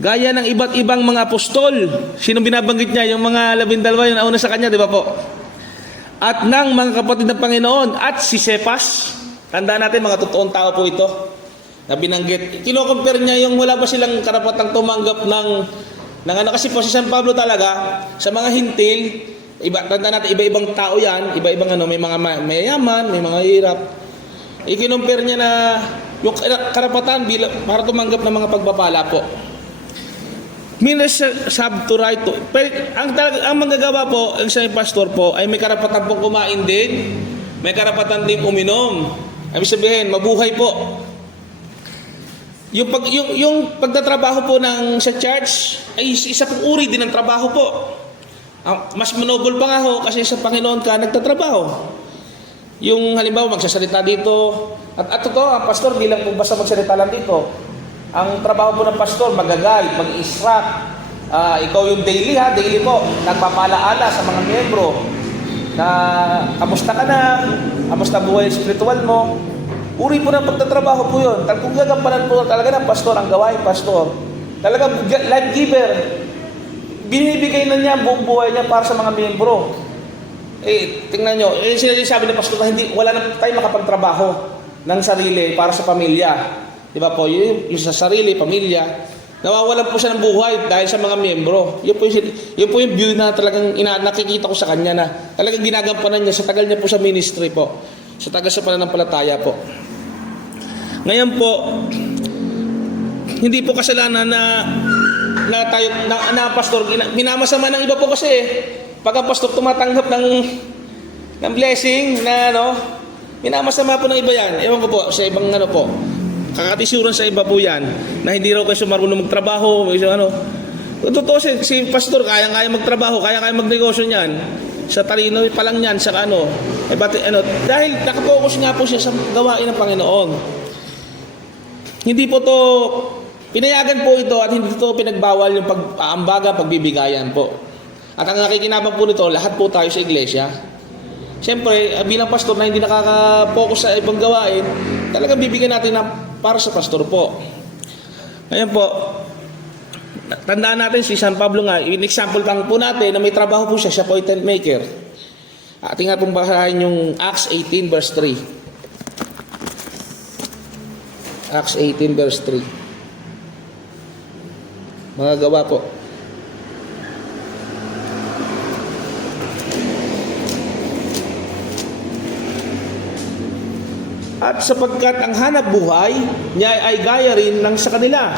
Gaya ng iba't ibang mga apostol. Sinong binabanggit niya? Yung mga 12 yung nauna sa kanya, di ba po? At ng mga kapatid ng Panginoon at si Cephas. Tandaan natin, mga totoong tao po ito na binanggit. Kino-compare niya yung wala pa silang karapatang tumanggap ng kasi po si San Pablo talaga sa mga hintil, tandaan natin, iba-ibang tao yan, iba-ibang may mga mayaman, may mga hirap. I-compare niya na yung karapatan para tumanggap ng mga pagpapala po. Means have to right to. Ang manggagawa po, ang isang pastor po, ay may karapatan po kumain din, may karapatan din uminom. Ibig sabihin, mabuhay po. Yung pagtatrabaho po sa church ay isa pong uri din ng trabaho po. Mas manoble pa nga kasi sa Panginoon ka nagtatrabaho. Yung halimbawa magsasalita dito, at totoo, ang pastor di lang po basta magsalita lang dito. Ang trabaho po ng pastor, mag-guide, mag-instruct. Ikaw yung daily po, nagpapalaala sa mga miyembro na kamusta ka na, kamusta buhay spiritual mo. Uri po ng pagtatrabaho po yun. Kung gagampanan po talaga ng pastor, ang gawain pastor, talagang life giver. Binibigay na niya ang buong buhay niya para sa mga miyembro. tingnan nyo, sinasabi ng pastor na wala na tayo makapagtrabaho ng sarili para sa pamilya. Di ba po? Yung sa sarili, pamilya, nawawalan po siya ng buhay dahil sa mga miyembro. Yun po yung view na talagang nakikita ko sa kanya na talagang ginagampanan niya sa tagal niya po sa ministry po. Sa tagal sa pananampalataya po. Ngayon po, hindi po kasalanan na pastor, minamasama ng iba po kasi pag ang pastor tumatanggap ng blessing na minamasama po ng iba yan. Ewan ko po, sa ibang po, kakatisuran sa iba po yan, na hindi raw kayo marunong magtrabaho, Totoo si pastor, kaya magtrabaho, kaya magnegosyo niyan. Sa talino pa lang yan, sa dahil nakapokus nga po siya sa gawain ng Panginoon. Hindi po to, pinayagan po ito at hindi ito pinagbawal yung pag-aambaga, pagbibigayan po. At ang nakikinabang po nito, lahat po tayo sa iglesia. Siyempre, bilang pastor na hindi nakaka-focus sa ibang gawain, talagang bibigyan natin para sa pastor po. Ngayon po, tandaan natin si San Pablo nga, in-example lang po natin na may trabaho po siya po tent maker. Ating nga pong basahin yung Acts 18 verse 3. Acts 18 verse 3. Mga gawa po. At sapagkat ang hanap buhay niya ay gaya rin ng sa kanila,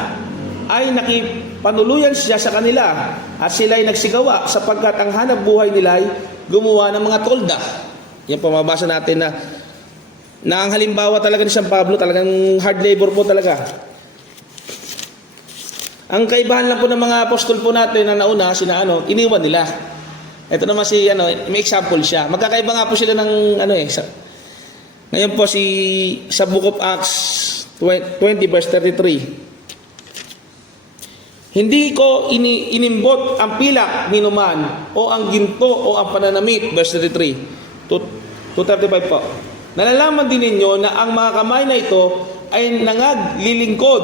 ay nakipanuluyan siya sa kanila at sila ay nagsigawa sapagkat ang hanap buhay nila ay gumawa ng mga tolda. Yan po mabasa natin na ang halimbawa talaga ni San Pablo, talagang hard labor po talaga. Ang kaibahan lang po ng mga apostol po natin na nauna, iniwan nila. Ito naman may example siya. Magkakaiba nga po sila ng ngayon po sa Book of Acts 20 verse 33. Hindi ko inimbot ang pilak minuman o ang ginto o ang pananamit, verse 33. 235 po. Nalalaman din ninyo na ang mga kamay na ito ay nangaglilingkod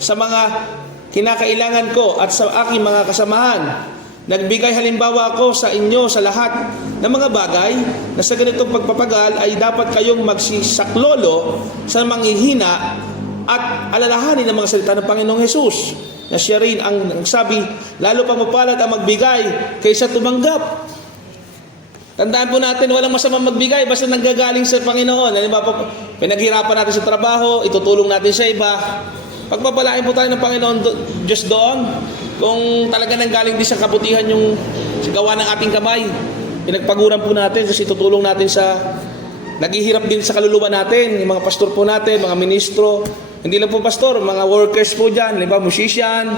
sa mga kinakailangan ko at sa aking mga kasamahan. Nagbigay halimbawa ako sa inyo sa lahat ng mga bagay na sa ganitong pagpapagal ay dapat kayong magsisaklolo sa manghihina at alalahanin ang mga salita ng Panginoong Hesus na siya rin ang sabi, lalo pang mapalad ang magbigay kaysa tumanggap. Tandaan po natin, walang masamang magbigay basta nanggagaling sa Panginoon. Halimbawa, pinaghirapan natin sa trabaho, itutulong natin sa iba. Pagpapalain po tayo ng Panginoon Diyos doon. Kung talaga nanggaling din sa kabutihan yung gawa ng ating kamay, pinagpaguran po natin kasi tutulong natin sa naghihirap din sa kaluluwa natin, yung mga pastor po natin, mga ministro, hindi lang po pastor, mga workers po dyan, musician,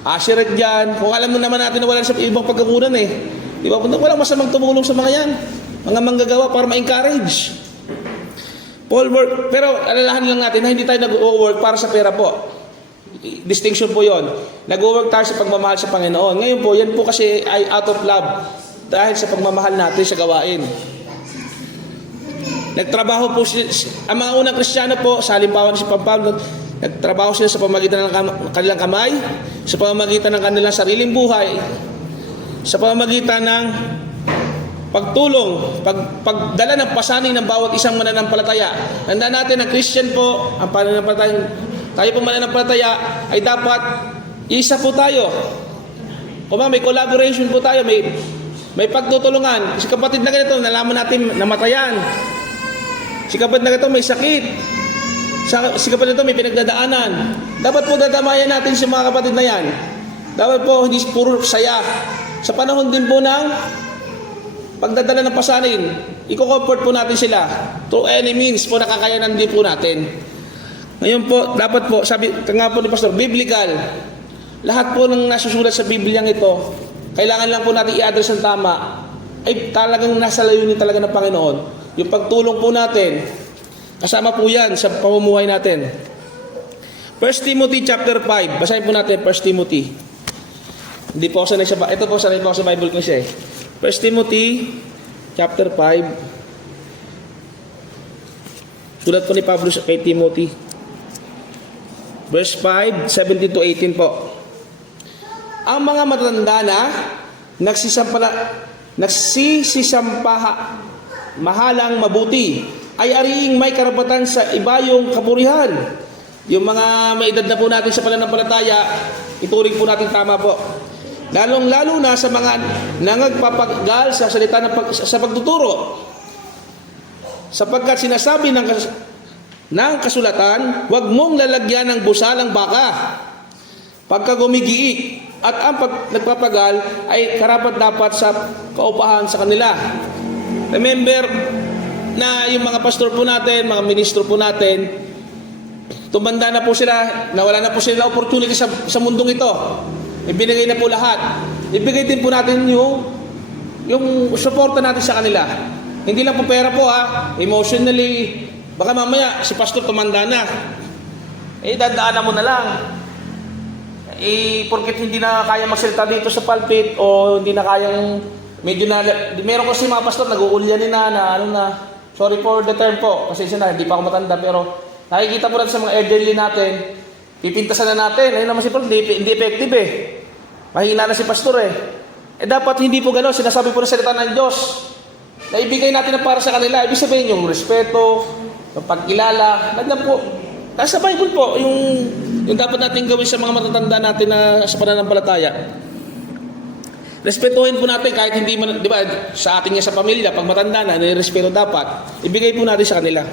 usheret dyan. Kung alam mo naman natin na wala sa ibang pagkakunan di ba? Walang masamang tumulong sa mga yan, mga manggagawa para ma-encourage. Paul work, pero alalahan lang natin na hindi tayo nag-work para sa pera po. Distinction po yon. Nag-work tayo sa pagmamahal sa Panginoon. Ngayon po, yan po kasi ay out of love dahil sa pagmamahal natin sa gawain. Nagtrabaho po ang mga unang Kristiyano po, sa halimbawa ni Pablo, nagtrabaho sila sa pamamagitan ng kanilang kamay, sa pamamagitan ng kanilang sariling buhay, sa pamamagitan ng pagtulong, pagdala ng pasaning ng bawat isang mananampalataya. Tandaan natin ang Christian po, ang pananampalataya, tayo po mananampalataya ay dapat isa po tayo. Kung may collaboration po tayo, may pagtutulungan. Si kapatid na ganito, nalaman natin namatayan. Si kapatid na ganito may sakit. Si kapatid na ito may pinagdadaanan. Dapat po dadamayan natin si mga kapatid na yan. Dapat po hindi puro saya. Sa panahon din po ng pagdadala ng pasanin, i-comfort po natin sila. Through any means po nakakayanan din po natin. Ngayon po, dapat po, sabi nga po ni Pastor, biblical. Lahat po ng nasusulat sa Bibliang ito, kailangan lang po natin i-address ng tama, ay talagang nasa layunin talaga ng Panginoon. Yung pagtulong po natin, kasama po yan sa pamumuhay natin. 1 Timothy chapter 5, basahin po natin 1 Timothy. Hindi po ako sanay sa, ito po sanay po ako sa Bible ko siya 1 Timothy chapter 5. Sulat po ni Pablo kay Timothy. Verse 5, 17 to 18 po. Ang mga matanda na nagsisisampaha mahalang mabuti ay ariing may karapatan sa ibayong kapurihan. Yung mga may edad na po natin sa pananampalataya, ituring po natin tama po. Lalong-lalo na sa mga nangagpapagal sa salita sa pagtuturo. Sapagkat sinasabi ng kasulatan, huwag mong lalagyan ng busal ang baka pagka gumigiik, at ang nagpapagal ay karapat-dapat sa kaupahan sa kanila. Remember na yung mga pastor po natin, mga ministro po natin, tumanda na po sila, nawala na po sila opportunity sa mundong ito. Ibinigay na po lahat. Ibigay din po natin yung suporta natin sa kanila. Hindi lang po pera po emotionally. Baka mamaya si pastor tumanda na. Dadaanan mo na lang. Porket hindi na kaya magsalita dito sa pulpit o hindi na kayang medyo na, meron kasi mga pastor nag-uulyanin na sorry for the term po, kasi hindi pa ako matanda, pero nakikita po natin sa mga elderly natin, pipintasan na natin, ayun naman si pastor, hindi effective mahina na si pastor dapat hindi po gano'n, sinasabi po ng salita ng Diyos, na ibigay natin na para sa kanila, ibig sabihin yung respeto, yung pagkilala, nandiyan po, nasa Bible po, yung dapat natin gawin sa mga matatanda natin na sa pananampalataya. Respetuhin po natin kahit hindi man, di ba, sa ating sa pamilya, pag matanda na, nirespeto dapat, ibigay po natin sa kanila.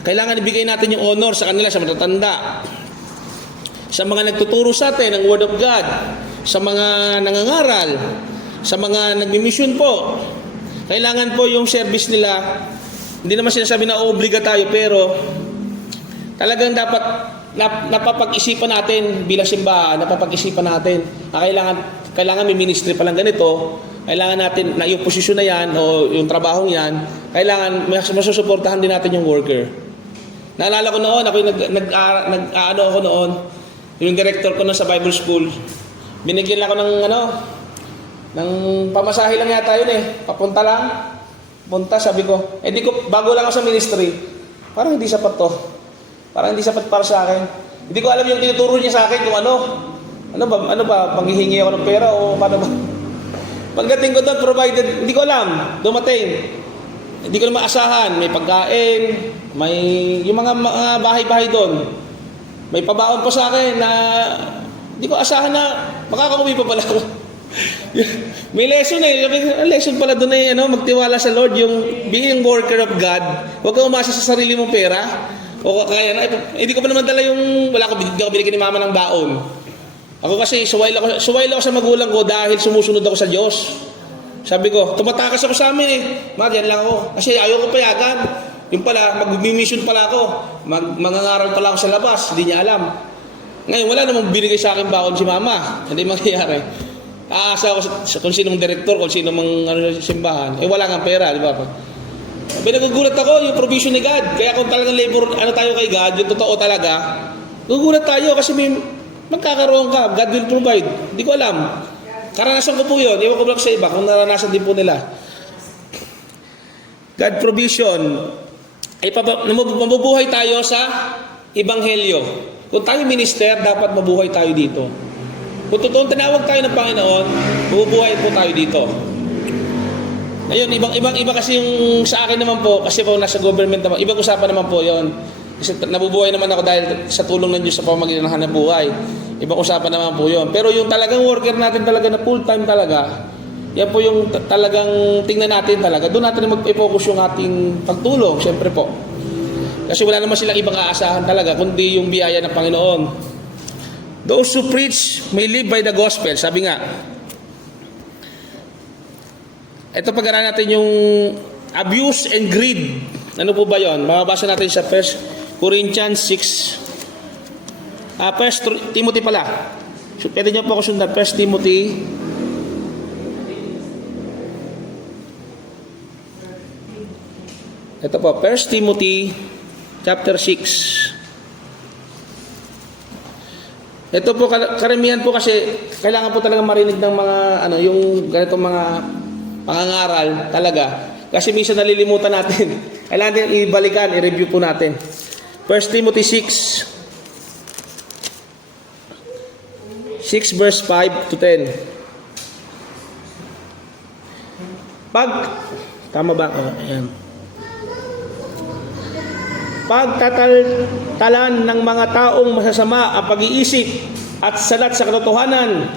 Kailangan ibigay natin yung honor sa kanila, sa matatanda. Sa mga nagtuturo sa atin ng Word of God, sa mga nangangaral, sa mga nagmi-mission po. Kailangan po yung service nila, hindi naman sinasabi na obliga tayo, pero talagang dapat napapag-isipan natin bilang simbahan, napapag-isipan natin. Kailangan may ministry pa lang ganito, kailangan natin na yung posisyon na yan o yung trabahong yan, kailangan masusuportahan din natin yung worker. Naalala ko noon, ako yung nag-ano ako noon, yung director ko noon sa Bible School, binigyan ako ng pamasahe lang yata yun papunta lang, sabi ko, bago lang ako sa ministry, parang hindi sapat to. Parang hindi sapat para sa akin. Hindi ko alam yung tinuturo niya sa akin kung ano ba, panghihingi ako ng pera o paano ba. Pagdating ko doon, provided, hindi ko alam, dumating. Hindi ko naman asahan, may pagkain, may yung mga bahay-bahay doon. May pabaon pa sa akin na hindi ko asahan na makakauwi pa pala ako. May lesson lesson pala doon magtiwala sa Lord, yung being worker of God. Huwag kang umasa sa sarili mong pera. O kaya hindi ko pa naman dala hindi ako binigyan ni mama ng baon. Ako kasi suwail ako sa magulang ko dahil sumusunod ako sa Diyos. Sabi ko, tumatakas ako sa amin Ma, yan lang ako. Kasi ayaw ko payagan. Yung pala, mag-mission pala ako. Mangangaral pala ako sa labas. Hindi niya alam. Ngayon, wala namang binigay sa akin baon si mama. Hindi mangyayari. Aasa ako sa kung sinong direktor, kung sinong simbahan. Wala nga pera, di ba? Nagugulat ako yung provision ni God. Kaya kung talagang labor, tayo kay God, yung totoo talaga, nagugulat tayo kasi may magkakaroon ka. God will provide. Hindi ko alam. Karanasan ko po yun. Iwan ko lang sa iba kung naranasan din po nila. God provision. Mabubuhay tayo sa Ebanghelyo. Kung tayo minister, dapat mabuhay tayo dito. Kung totoong tinawag tayo ng Panginoon, mabubuhay po tayo dito. Ngayon, iba kasi yung sa akin naman po, kasi po nasa government naman, ibang usapan naman po yon. Kasi nabubuhay naman ako dahil sa tulong ng Diyos sa pamamagitan ng hanap buhay. Ibang usapan naman po yon. Pero yung talagang worker natin talaga na full-time talaga, yan po yung talagang tingnan natin talaga. Doon natin mag-focus yung ating pagtulong, siyempre po. Kasi wala naman silang ibang aasahan talaga, kundi yung biyaya ng Panginoon. Those who preach may live by the gospel. Sabi nga, ito pag-aralan natin yung abuse and greed. Ano po ba yun? Mababasa natin sa 1 Corinthians 6. 1 Timothy pala. Pwede niyo po ako sundan. 1 Timothy. Ito po, 1 Timothy chapter 6. Ito po, karamihan po kasi kailangan po talaga marinig ng mga yung ganitong mga pangangaral talaga. Kasi minsan nalilimutan natin. Kailangan din ibalikan, i-review po natin. 1 Timothy 6 verse 5 to 10. Tama ba? Ayan. Pagtatalan ng mga taong masasama ang pag-iisip at salat sa katotohanan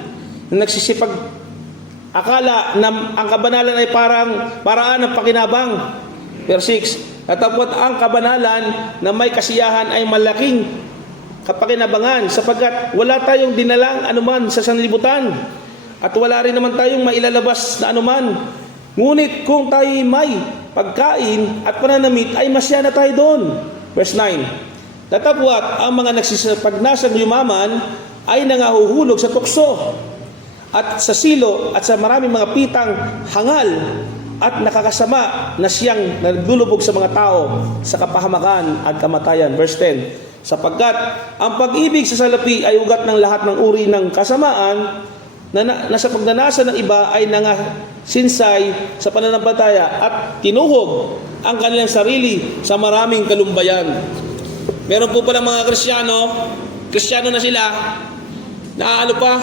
na nagsisipag akala na ang kabanalan ay paraan ng pakinabang. Verse 6, natapot ang kabanalan na may kasiyahan ay malaking kapakinabangan sapagkat wala tayong dinalang anuman sa sanlibutan at wala rin naman tayong mailalabas na anuman. Ngunit kung tayo may pagkain at pananamit ay masya na tayo doon. Verse 9, datapwat ang mga nagsisapagnasang yumaman ay nangahuhulog sa tukso at sa silo at sa maraming mga pitang hangal at nakakasama na siyang naglulubog sa mga tao sa kapahamakan at kamatayan. Verse 10, sapagkat ang pag-ibig sa salapi ay ugat ng lahat ng uri ng kasamaan na sa pagnanasa ng iba ay nangasinsay sa pananampalataya at tinuhog ang kanilang sarili sa maraming kalumbayan. Meron po palang mga Kristiyano na sila, na ano pa,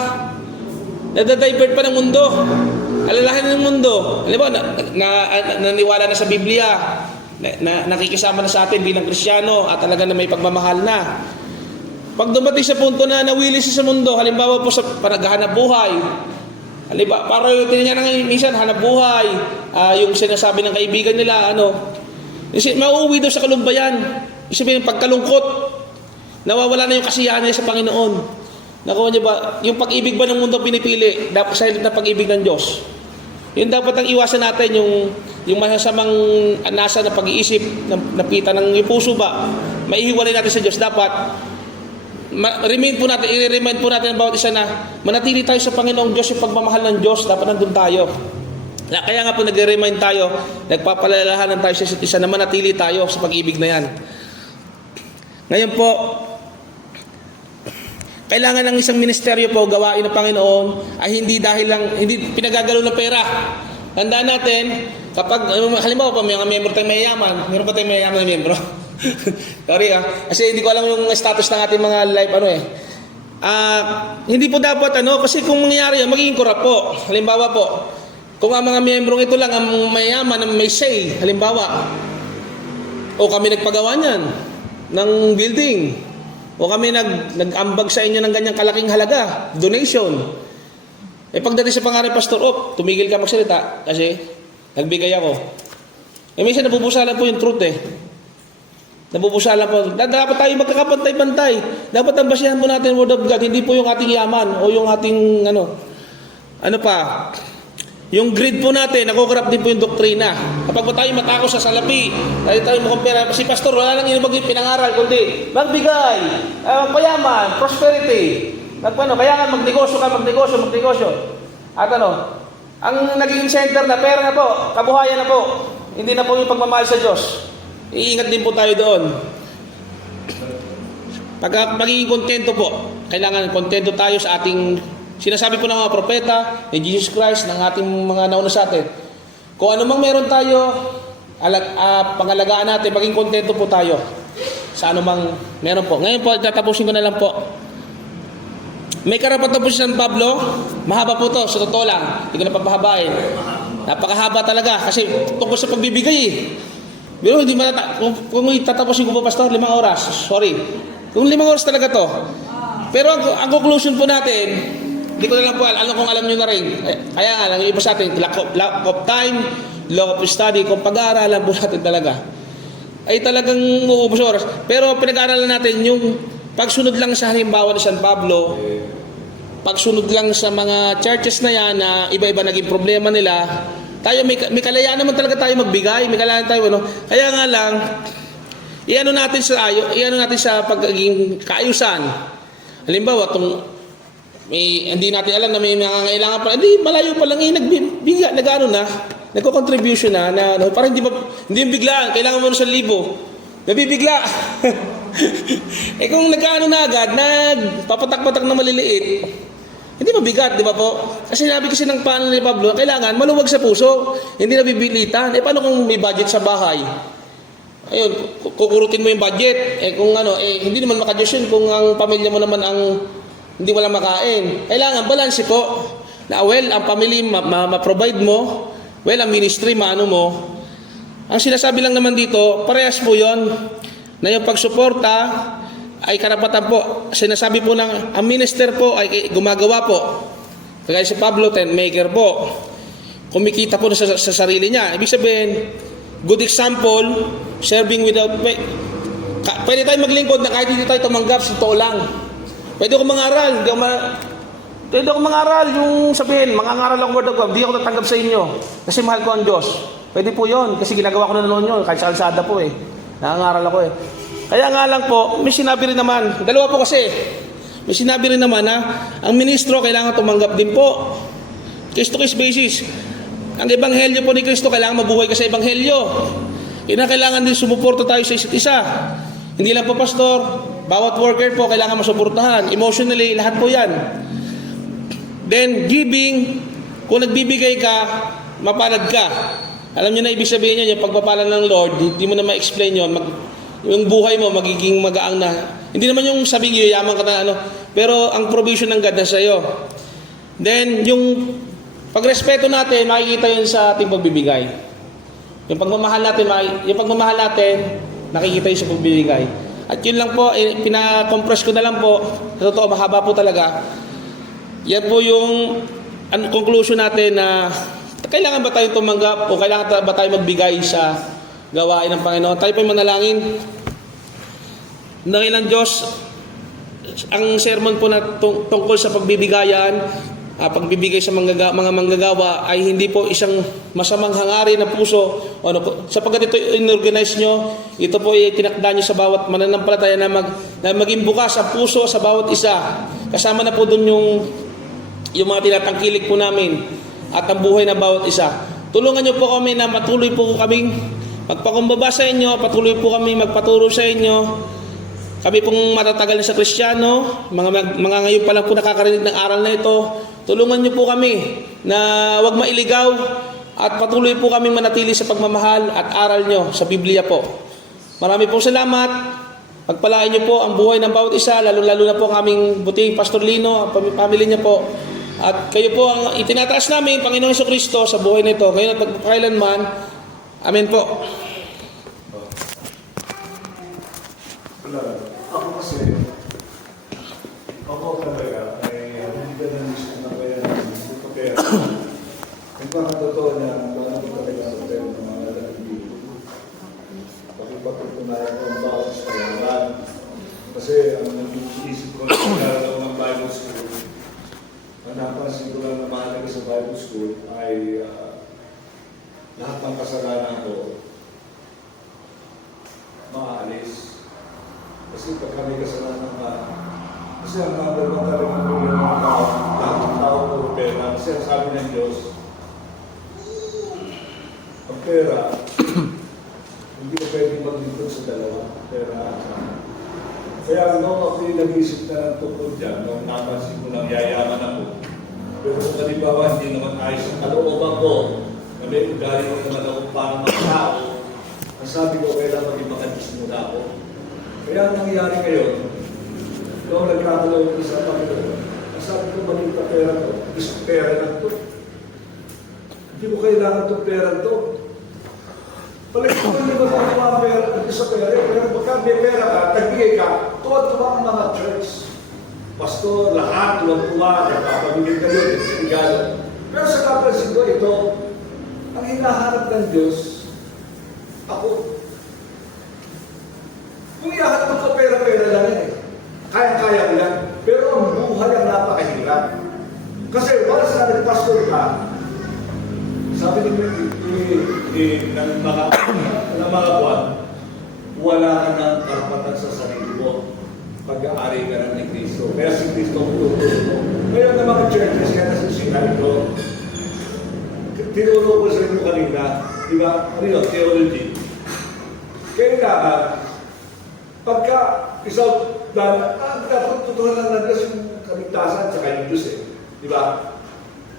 nadadivert pa ng mundo, alalahan ng mundo. Alam mo, naniwala na sa Biblia, nakikisama na sa atin bilang Kristiyano at talaga na may pagmamahal na. Pag dumating sa punto na nawili siya sa mundo, halimbawa po sa panaghahanap buhay, halimbawa, parang niya nang minsan hanap buhay, yung sinasabi ng kaibigan nila, mauuwi daw sa kalumbayan. Sabihin, pagkalungkot, nawawala na yung kasiyahan niya sa Panginoon. Nakuha niyo ba, yung pag-ibig ba ng mundo pinipili, dapat sa halip na pag-ibig ng Diyos? Yun dapat ang iwasan natin, yung masasamang nasa na pag-iisip, napita ng yung puso ba, maihiwalay natin sa Diyos. Dapat, i-remind po natin ang bawat isa na manatili tayo sa Panginoong Diyos, yung pagmamahal ng Diyos, dapat nandun tayo. Kaya nga po nagre-remind tayo, nagpapalalahanan tayo sa isa't isa na manatili tayo sa pag-ibig na yan. Ngayon po, kailangan ng isang ministeryo po gawain ng Panginoon ay hindi pinagagalaw ng pera. Tandaan natin, kapag, halimbawa pa, may mga member tayong mayayaman, meron pa tayong mayayaman na membro. Sorry kasi hindi ko alam yung status ng ating mga live hindi po dapat kasi kung mangyayari yan, magiging korap po. Halimbawa po, kung ang mga miyembrong ito lang ang mayaman, ang may say, halimbawa, o kami nagpagawa niyan ng building, o kami nag-ambag sa inyo ng ganyang kalaking halaga, donation. Pagdating sa pangalan, Pastor, tumigil ka magsalita kasi nagbigay ako. Minsan nabubusalan po yung truth Nabubusalan po. Dapat tayo magkakapantay-pantay. Dapat ang basihan po natin Word of God, hindi po yung ating yaman o yung ating yung greed po natin, nakukurap din po yung doktrina. Kapag po tayo matako sa salapi, tayo makumpira. Si Pastor, wala lang yung pinangaral, kundi magbigay, payaman, prosperity. Kaya nga magnegosyo. At ang naging center na pera na po, kabuhayan na po. Hindi na po yung pagmamahal sa Diyos. Iingat din po tayo doon. Pag magiging kontento po, kailangan kontento tayo sa ating sinasabi po ng mga propeta, ni Jesus Christ, ng ating mga nauna sa atin. Kung ano mang meron tayo, pangalagaan natin, maging kontento po tayo sa anumang meron po. Ngayon po, tatapusin ko na lang po. May karapatan po si San Pablo, mahaba po to, sa totoo lang, hindi ko na papahabain. Napakahaba talaga, kasi tungkol sa pagbibigay Pero hindi kung tatapusin ko po, Pastor, 5 oras. Sorry. Kung 5 oras talaga to. Pero ang conclusion po natin, hindi ko na lang po kung alam nyo na rin. Kaya nga lang, yung iba sa atin, lack of time, lack of study, kung pag-aaralan po natin talaga, ay talagang uubos oras. Pero pinag-aaralan natin yung pagsunod lang sa halimbawa ni San Pablo, pagsunod lang sa mga churches na yan na iba-iba naging problema nila, tayo may kalayaan naman talaga tayo magbigay, may kalayaan tayo Kaya nga lang iano natin sa pagiging kaayusan. Halimbawa, hindi natin alam na may nangangailangan pa, hindi malayo pa lang nagbigay, nagko-contribution na parang hindi yung biglaan, kailangan mo ng 1,000. Nabibigla. Kung nagkaano na agad, nagpapatak-patak na maliliit, hindi mabigat, di ba po? Kasi sinabi kasi ng paano ni Pablo, kailangan maluwag sa puso, hindi nabibilitan. Paano kung may budget sa bahay? Ayun, kukurutin mo yung budget. Kung hindi naman makadiyos yun kung ang pamilya mo naman ang hindi walang makain. Kailangan balance po. Na ang family ma-provide mo, well, ang ministry, maano mo. Ang sinasabi lang naman dito, parehas po yon na yung pagsuporta ay karapatan po. Sinasabi po ng, ang minister po ay gumagawa po. Kaya si Pablo, tent maker po. Kumikita po sa sarili niya. Ibig sabihin, good example, serving without pay. Pwede tayo maglingkod na kahit hindi tayo tumanggap, sa totoo lang. Pwede ako mangaral, pwede ako mangaral, yung sabihin, mangangaral ako word of God, hindi ako tatanggap sa inyo. Kasi mahal ko ang Diyos. Pwede po yon kasi ginagawa ko na noon yun, kahit sa kalsada po eh. Nangangaral ako eh. Kaya nga lang po, may sinabi rin naman, dalawa po kasi, may sinabi rin naman na ang ministro kailangan tumanggap din po. Case to case basis. Ang ebanghelyo po ni Kristo, kailangan mabuhay ka sa ebanghelyo. Kailangan din sumuporta tayo sa isa't isa. Hindi lang po pastor, bawat worker po kailangan masuportahan. Emotionally, lahat po yan. Then, giving, kung nagbibigay ka, mapalad ka. Alam niyo na ibig sabihin niya, yung pagpapala ng Lord, hindi mo na ma-explain yun. Yung buhay mo, magiging magaang na. Hindi naman yung sabihin, yaman ka na ano. Pero ang provision ng God na sa'yo. Then, yung pagrespeto natin, makikita yun sa ating pagbibigay. Yung pagmamahal natin, nakikita yun sa pagbibigay. At yun lang po, pina-compress ko na lang po. Sa totoo, mahaba po talaga. Yan po yung conclusion natin na kailangan ba tayong tumanggap o kailangan ba tayo magbigay sa gawain ng Panginoon. Tayo po yung manalangin. Dahil ang Diyos, ang sermon po na tungkol sa pagbibigayan, pagbibigay sa mga manggagawa ay hindi po isang masamang hangarin na puso. Sapagkat ito inorganize nyo, ito po itinakda nyo sa bawat mananampalataya na maging bukas ang puso sa bawat isa. Kasama na po doon yung mga tinatangkilik po namin at ang buhay ng bawat isa. Tulungan nyo po kami na patuloy po kaming magpakumbaba sa inyo, patuloy po kami magpaturo sa inyo. Kami pong matatagal na sa Kristiyano, mga ngayon pa lang po nakakarinig ng aral na ito. Tulungan niyo po kami na huwag mailigaw at patuloy po kami manatili sa pagmamahal at aral nyo sa Biblia po. Marami pong salamat. Pagpalain niyo po ang buhay ng bawat isa, lalo-lalo na po ang aming buting Pastor Lino, ang pamilya niya po. At kayo po ang itinataas namin, Panginoong Jesucristo, sa buhay nito, ngayon at magpakailanman. Amen po. Ako kasi, ako talaga ay hindi ka na gusto na kaya hindi ko kaya. Kung parang totoo niya, parang ko talaga sa pera ng mga lalaki. Pagpapatunayan ko ang bawat sa kayaran. Kasi ang nag-iisip ko na nagkaroon ng Bible School, ang napansin ko lang na mahalaga sa Bible School ay lahat ng kasalanan ko maaalis. Kasi pag kami kasalanan ka, kasi ang number one talagang problema ng tao, lahat ng tao puro pera. Kasi ang sabi ng Diyos, ang pera, hindi ko pwedeng maglingkod sa dalawa. Pera at sana. Kaya nung ako yung nag-isip na ng tungkol dyan, nung napansin ko ng yayaman ako, pero kung halimbawa hindi naman ayos ang kalooban ko, na may ugali ko naman ako parang mga tao, ang sabi ko, kailangan maging makadis muna ako. Kaya ang nangyayari ngayon, noong nagkakalaw ko sa Panginoon, ang sabi ko, maliit na pera to, isang pera lang to. Hindi ko kailangan itong pera to. Palagi ko hindi ba mga pera, isang pera, pero pagka may pera ka, tagbigay ka, tuwa-tuwa ang mga church. Pastor, lahat, tuwa-tuwa, nagpapamigay kayo, regalo. Pero sa kapansin ko, ito, ang hinahanap ng Diyos, ako, kung iyahanap mo ko pera-pera lang yan eh. Kaya-kaya ko yan. Pero ang buhay ang napakahirap. Kasi once na nag-pastor ka, sabi ng mga buwan, wala ka ng karapatan sa sarili mo. Pag-aari ka ng Kristo. Kaya si Kristo ang tutulong mo. Ngayon ng mga churches, kaya nasusinay ko, tinuro ko sa inyo kanina, di ba? Ano yun? Theology. Kailangan, pagka isaw, dapat tutunan lang ng Diyos yung kaligtasan sa kanyang Diyos eh. Di ba?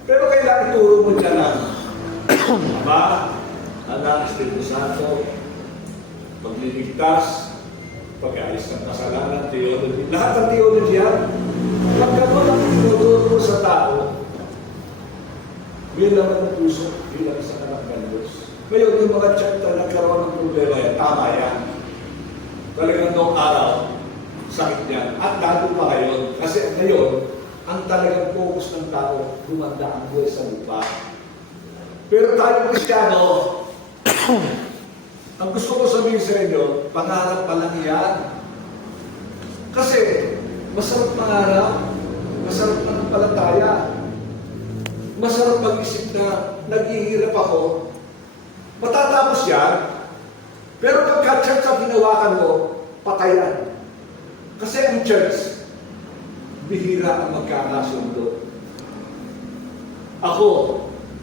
Pero kailangan ituro mo dyan ng Ama, Anak, Espiritu Santo, pagliligtas, pag-alis ng kasalanan, theology. Lahat ng theology yan, pagka mo lang tinuturo mo sa tao, bilang ng puso, bilang sa anak Ngayon, yung mga church na nagkaroon ng problema yan, tama yan. Talagang noong araw, sakit yan. At lalo pa ngayon. Kasi ngayon, ang talagang focus ng tao, humanda ang buhay sa lupa. Pero tayo Kristiyano, ang gusto ko sabihin sa inyo, pangarap pa lang yan. Kasi, masarap pangarap, masarap pananampalataya, masarap mag-isip na naghihirap ako, matatapos yan, pero pagka church ang hinawakan mo, patayan. Kasi ang church, bihira ang magkakasundo. Ako,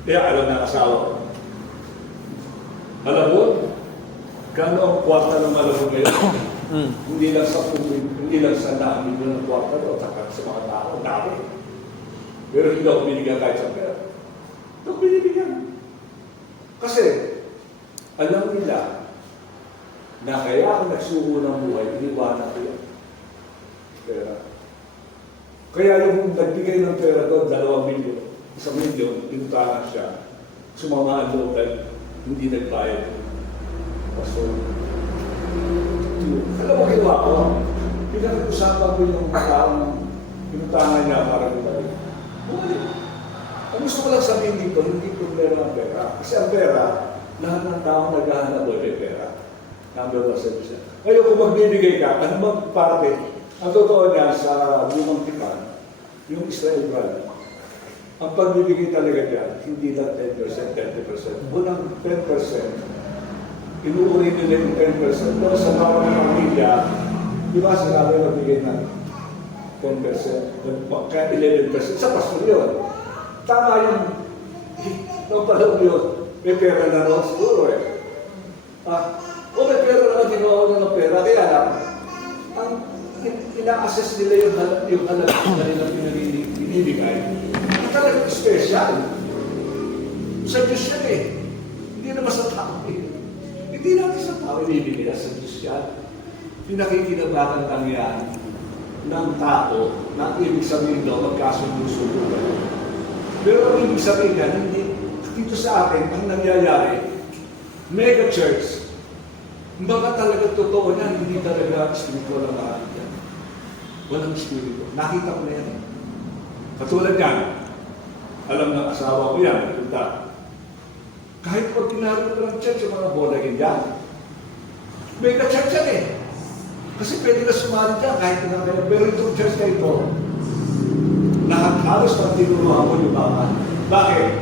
kaya alam na asawa ko, Malabon, gano'n ang kwarta ng Malabon ngayon? Hindi lang sa hindi lang sa dami ng kwarta o sa mga tao, dami. Pero hindi ako binigyan kahit sa pera. Hindi ako binibigyan. Kasi, alam nila na kaya ako nagsuko ng buhay, iniwanan ko yan. Pera. Kaya yung nagbigay ng pera doon, 2 milyon, 1 milyon, pinutahan siya, sumama ang loob dahil hindi nagbayad. So, alam mo ginawa ko, pinag-usapan ko yung taong pinutahan niya para bumalik. Bumalik. Ang gusto ko lang sabihin dito, hindi problema ang pera. Kasi ang pera, lahat ng taong naghahanap mo may pera. Number 1 siya. Ngayon, kung magbibigay ka, ano magparating? Ang totoo niya sa lumang tipan, yung Israel brand, ang pagbibigay talaga niya, hindi lang 10%, 20%. Unang 10%, inuuri nila yung 10%. Pero sa bawat pamilya, di ba sinabi na bigay ng 10%, kaya 11%. Sa pastor yun. Tama yung, nung palong yun, may pera na ron siguro eh. O may pera naman, ginawa na ng pera. Kaya lang, ang ina-assess nila yung halaga na nilang pinibigay. Ang talagang special. Sa Diyos yan eh. Hindi naman sa tao eh. Hindi natin sa tao ibibigay sa Diyos yan. Pinakikinabangan lang yan ng tao na ibig sabihin daw magkasundo-sundo kayo. Pero ang ibig sabihin yan, hindi, dito sa atin, ang nangyayari, mega church, baka talaga totoo yan, hindi talaga spiritual ang maraming yan. Walang spiritual. Nakita ko na yan. Katulad yan, alam ng asawa ko yan, punta. Kahit pag pinaro ko ng church, yung mga born-again yan, mega church yan eh. Kasi pwede na sumali dyan kahit na kayo. Pero itong church na ito, lahat halos pag tinuruan mo yung baman. Bakit?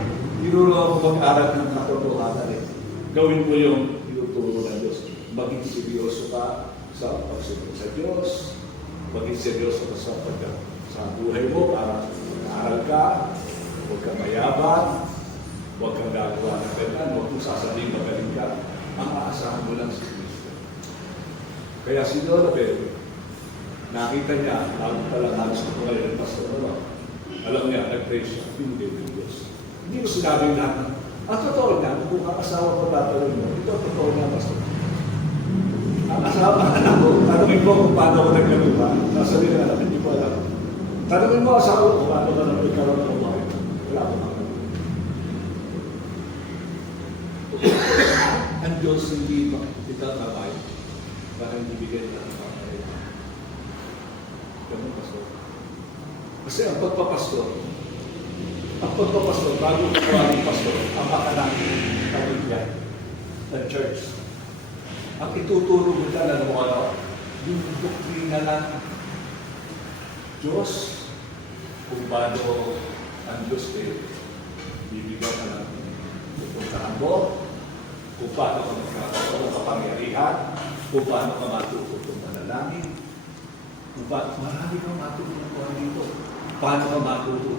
Tinuruan mo mag-aral ng katotohanan eh. Gawin mo yung tinuturo ng Diyos. Maging seryoso ka sa pagsunod sa Diyos. Maging seryoso ka sa buhay mo para mag-aral ka. Huwag kang mayabang. Huwag kang gagawa ng ganyan. Huwag kong sasabihin magaling ka. Ang aasahan mo lang si Kristo. Kaya si Lola Bel, nakita niya, bago pa lang halos ko ngayon ng pastor Lola, alam niya, nag-pray siya, pinigay ng Diyos. Hindi ko sinabi natin, ang totoo niya, kung ang asawa ko tatanungin mo, ito ang totoo niya, pastor. Ang asawa anak ko, tanungin mo kung paano ko nagkalupa. Nasabi na anak, hindi ko alam. Tanungin mo asawa ko kung paano ka nagkaroon ng buhay. Wala ko naman. Ang Diyos hindi itatabay para hindi bigay ng pangay. Ganun, pastor. Kasi ang pagpapastor, bago ko ang pastor, ang makanangin pamilya ng church. Ang ituturo mo dyan, ano mo ano, yung doktrina ng Diyos, kung paano ang Diyos bibigyan ka ng pupuntahan mo, kung paano ka magkakaroon ng kapangyarihan, kung paano ka matuto ng manalangin, kung paano marami kang matutunan dito, paano ka matuto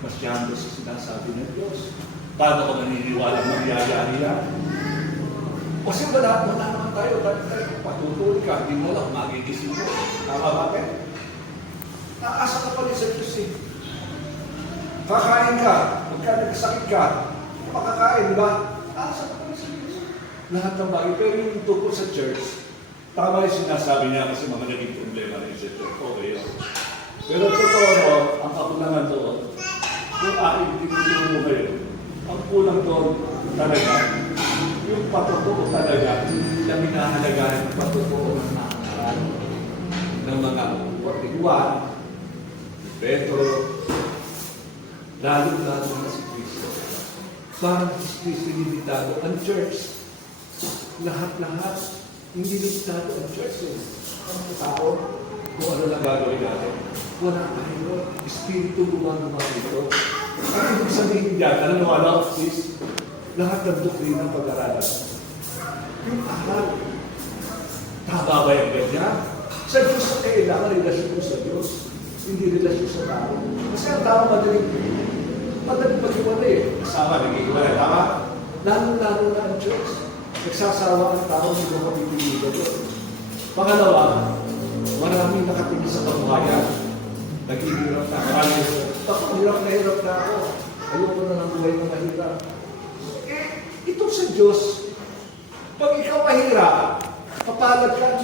masyado sa sinasabi ng Diyos, paano ka maniniwala magyayari yan. Kasi wala naman tayo, patutuloy ka, hindi mo lang magigising mo. Tama ba kayo? Naasa ka pa rin sa Diyos eh. Kakain ka, pagka nagkasakit ka, makakain, di ba? Naasa ka pa rin sa Diyos. Lahat ng bagay. Pero yung tungkol sa church, tama yung sinasabi niya kasi mga naging problema rin sa church. Okay yun. Pero totoo mo, ang kakulangan doon, yung aking tinuturo mo ngayon, ang kulang doon talaga, yung patotoo talaga, hindi na minahalagahan yung patotoo ng nakaraan ng mga Juan, Pedro, lalo-lalo na si Cristo. Parang si Cristo limitado ang church. Lahat-lahat, hindi limitado ang church. Ang tao, kung ano lang gagawin natin. Wala tayo. Espiritu gumagawa dito. Ang ibig sabihin dyan, ano, sis? Lahat ng doktrina ng pag-aralan. Yung aral. Tama ba yung ganyan? Sa Diyos sa kailangan, relasyon mo sa Diyos. Hindi relasyon sa tao. Kasi ang tao madaling mag-iwalay eh. Kasama, nag-iwalay. Tama? Lalo-lalo na ang Diyos. Nagsasawa ang tao, hindi mo kapipiligan doon. Pangalawa, maraming nakatingin sa kabuhayan. Naghihirap na. Maraming hirap na ako. Ayoko na ng buhay ng mahirap. Ito sa Diyos, pag ikaw mahirap, kapalad ka,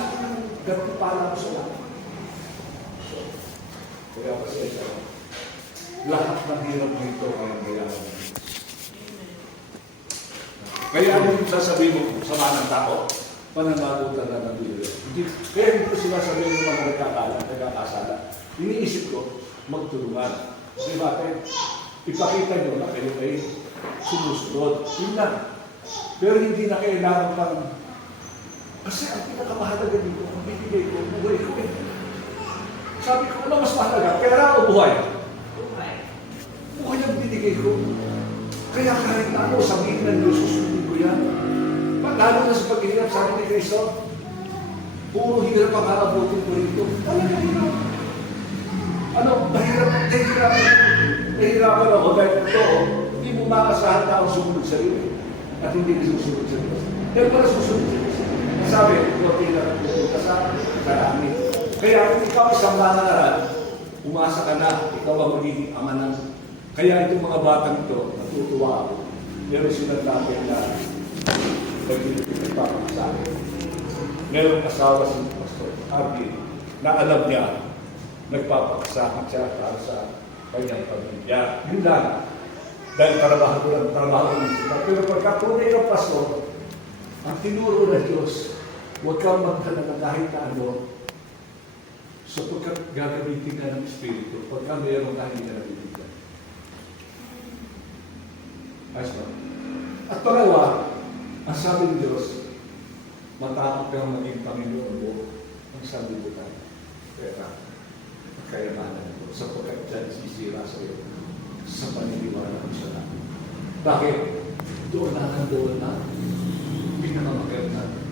ganun pala mo sa lahat. Kaya pasensya ko. Lahat ng hirap nito ay ang bayaran. Kaya ano yung sasabihin mo, sama ng tao? Pananagutan na ng Biblia. Kaya hindi ko sinasabihin ng mga nagkakasala. Iniisip ko, magtulungan. Kasi bakit? Ipakita nyo na kayo ay sumusunod. Yun lang. Pero hindi na kailangan pang... Kasi ang pinakamahalaga dito, ang bibigay ko, buhay ko eh. Sabi ko, ano mas mahalaga? Pera o buhay? Buhay. Buhay ang binigay ko. Kaya kahit na ako, sabihin ng Diyos, susundin ko yan. Lalo na sa paghihirap, sabi ni Cristo, puro hirap ang harabutin ko rito. Talaga hirap. Ano, nahihirapan ako dahil ito, hindi mo makasahan na ako sumunod sa iyo at hindi susunod sa Diyos. Dahil pala susunod sa Diyos. Sabi, ito lang pupunta sa karami. Kaya kung ikaw isang mangaral, umasa ka na, ikaw ang magiging ama ng... Kaya itong mga batang ito, natutuwa ako. Meron silang dati na nagpapakasabi. Merong asawa si Pastor Arvin na alam niya, nagpapakasakit siya para sa kanyang pamilya. Yun lang. Dahil trabaho ko lang, trabaho ko lang. Pero pagka tunay ang pastor, ang tinuro ng Diyos, huwag kang magdala na kahit na ano, sapagkat gagamitin ka ng Espiritu, pagka mayroon ka hindi na nabibigyan. Ayos ba? At pangalawa, ang sabi ng Diyos, matakot kang maging Panginoon mo ang sanlibutan. Pera, kayamanan mo, sapagkat dyan sisira sa iyo sa paniniwala mo sa namin. Bakit? Doon na pinakamagandang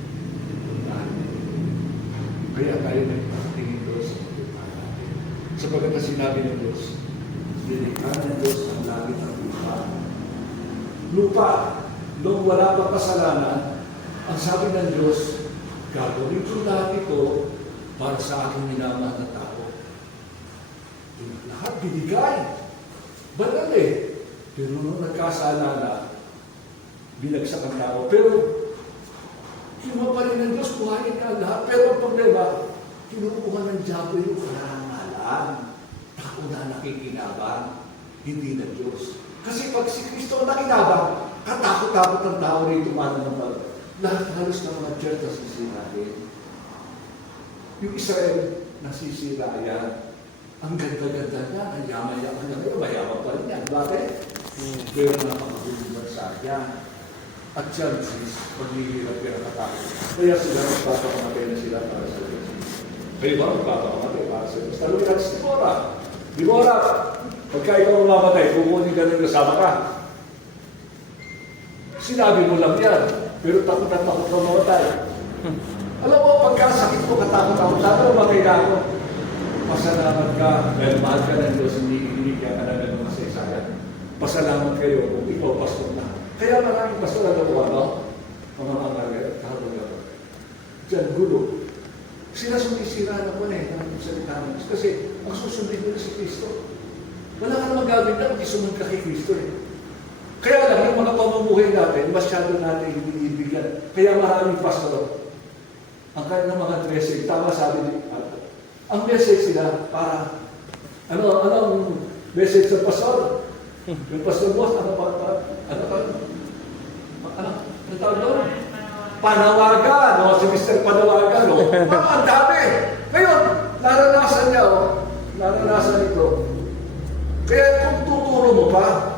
puntahan. Kaya tayo nagpatingin doon sa pagpuntahan natin. Sapagkat na sinabi ng Diyos, dinikhan ng Diyos ang langit at lupa. Lupa, nung wala pa kasalanan, ang sabi ng Diyos, gagawin ko lahat ito para sa aking minamahal na tao. Lahat binigay. Banal eh. Pero nung nagkasala na, binagsak ang tao. Pero, kinuha pa rin ng Diyos, buhayin ka lahat. Pero ang problema, kinukuha ng Diablo yung karangalan. Tao na nakikinabang, hindi ng Diyos. Kasi pag si Kristo ang nakinabang, katakot-takot ang tao rito mananampal. Lahat halos ng mga church na sisira din. Yung Israel, nasisira yan. Ang ganda-ganda niya, ang yaman-yaman niya. Pero mayaman pa rin yan. Bakit? Pero napakagulong bansa yan. At yan, paghihirap yan katakot. Kaya sila magpapakamatay na sila para sa Diyos. Kayo ba magpapakamatay para sa Diyos? Talawin natin si Deborah. Deborah, pagka ikaw mamatay, kukunin ka ng kasama ka. Sinabi mo lang yan, pero takot na takot ka mamatay. Alam mo, pagkasakit ko, katakot ako, sabi mo ba kailangan? Pasalamat ka, dahil mahal ka ng Diyos, hindi ka na ng masaysayan. Pasalamat kayo kung ikaw pastor na. Kaya maraming pastor na gawa, no? Mga mangagal, kahapon-gapon. Diyan, gulo. Sila sumisira na po na ng salita ng Diyos. Kasi ang susundin nila si Kristo. Wala ka naman gagawin na, hindi sumunod ka kay Kristo eh. Kaya lang, yung mga pamumuhay natin, masyado natin binibigyan. Kaya maraming pastor. Ang kanilang mga dressing, tama sabi ni ang message sila para, ang message sa pastor? Yung pastor boss, ano tawag doon? Panawagan, o si Mr. Panawagan, o. Ang dami. Ngayon, naranasan niya, o. Naranasan ito. Kaya kung tuturo mo pa,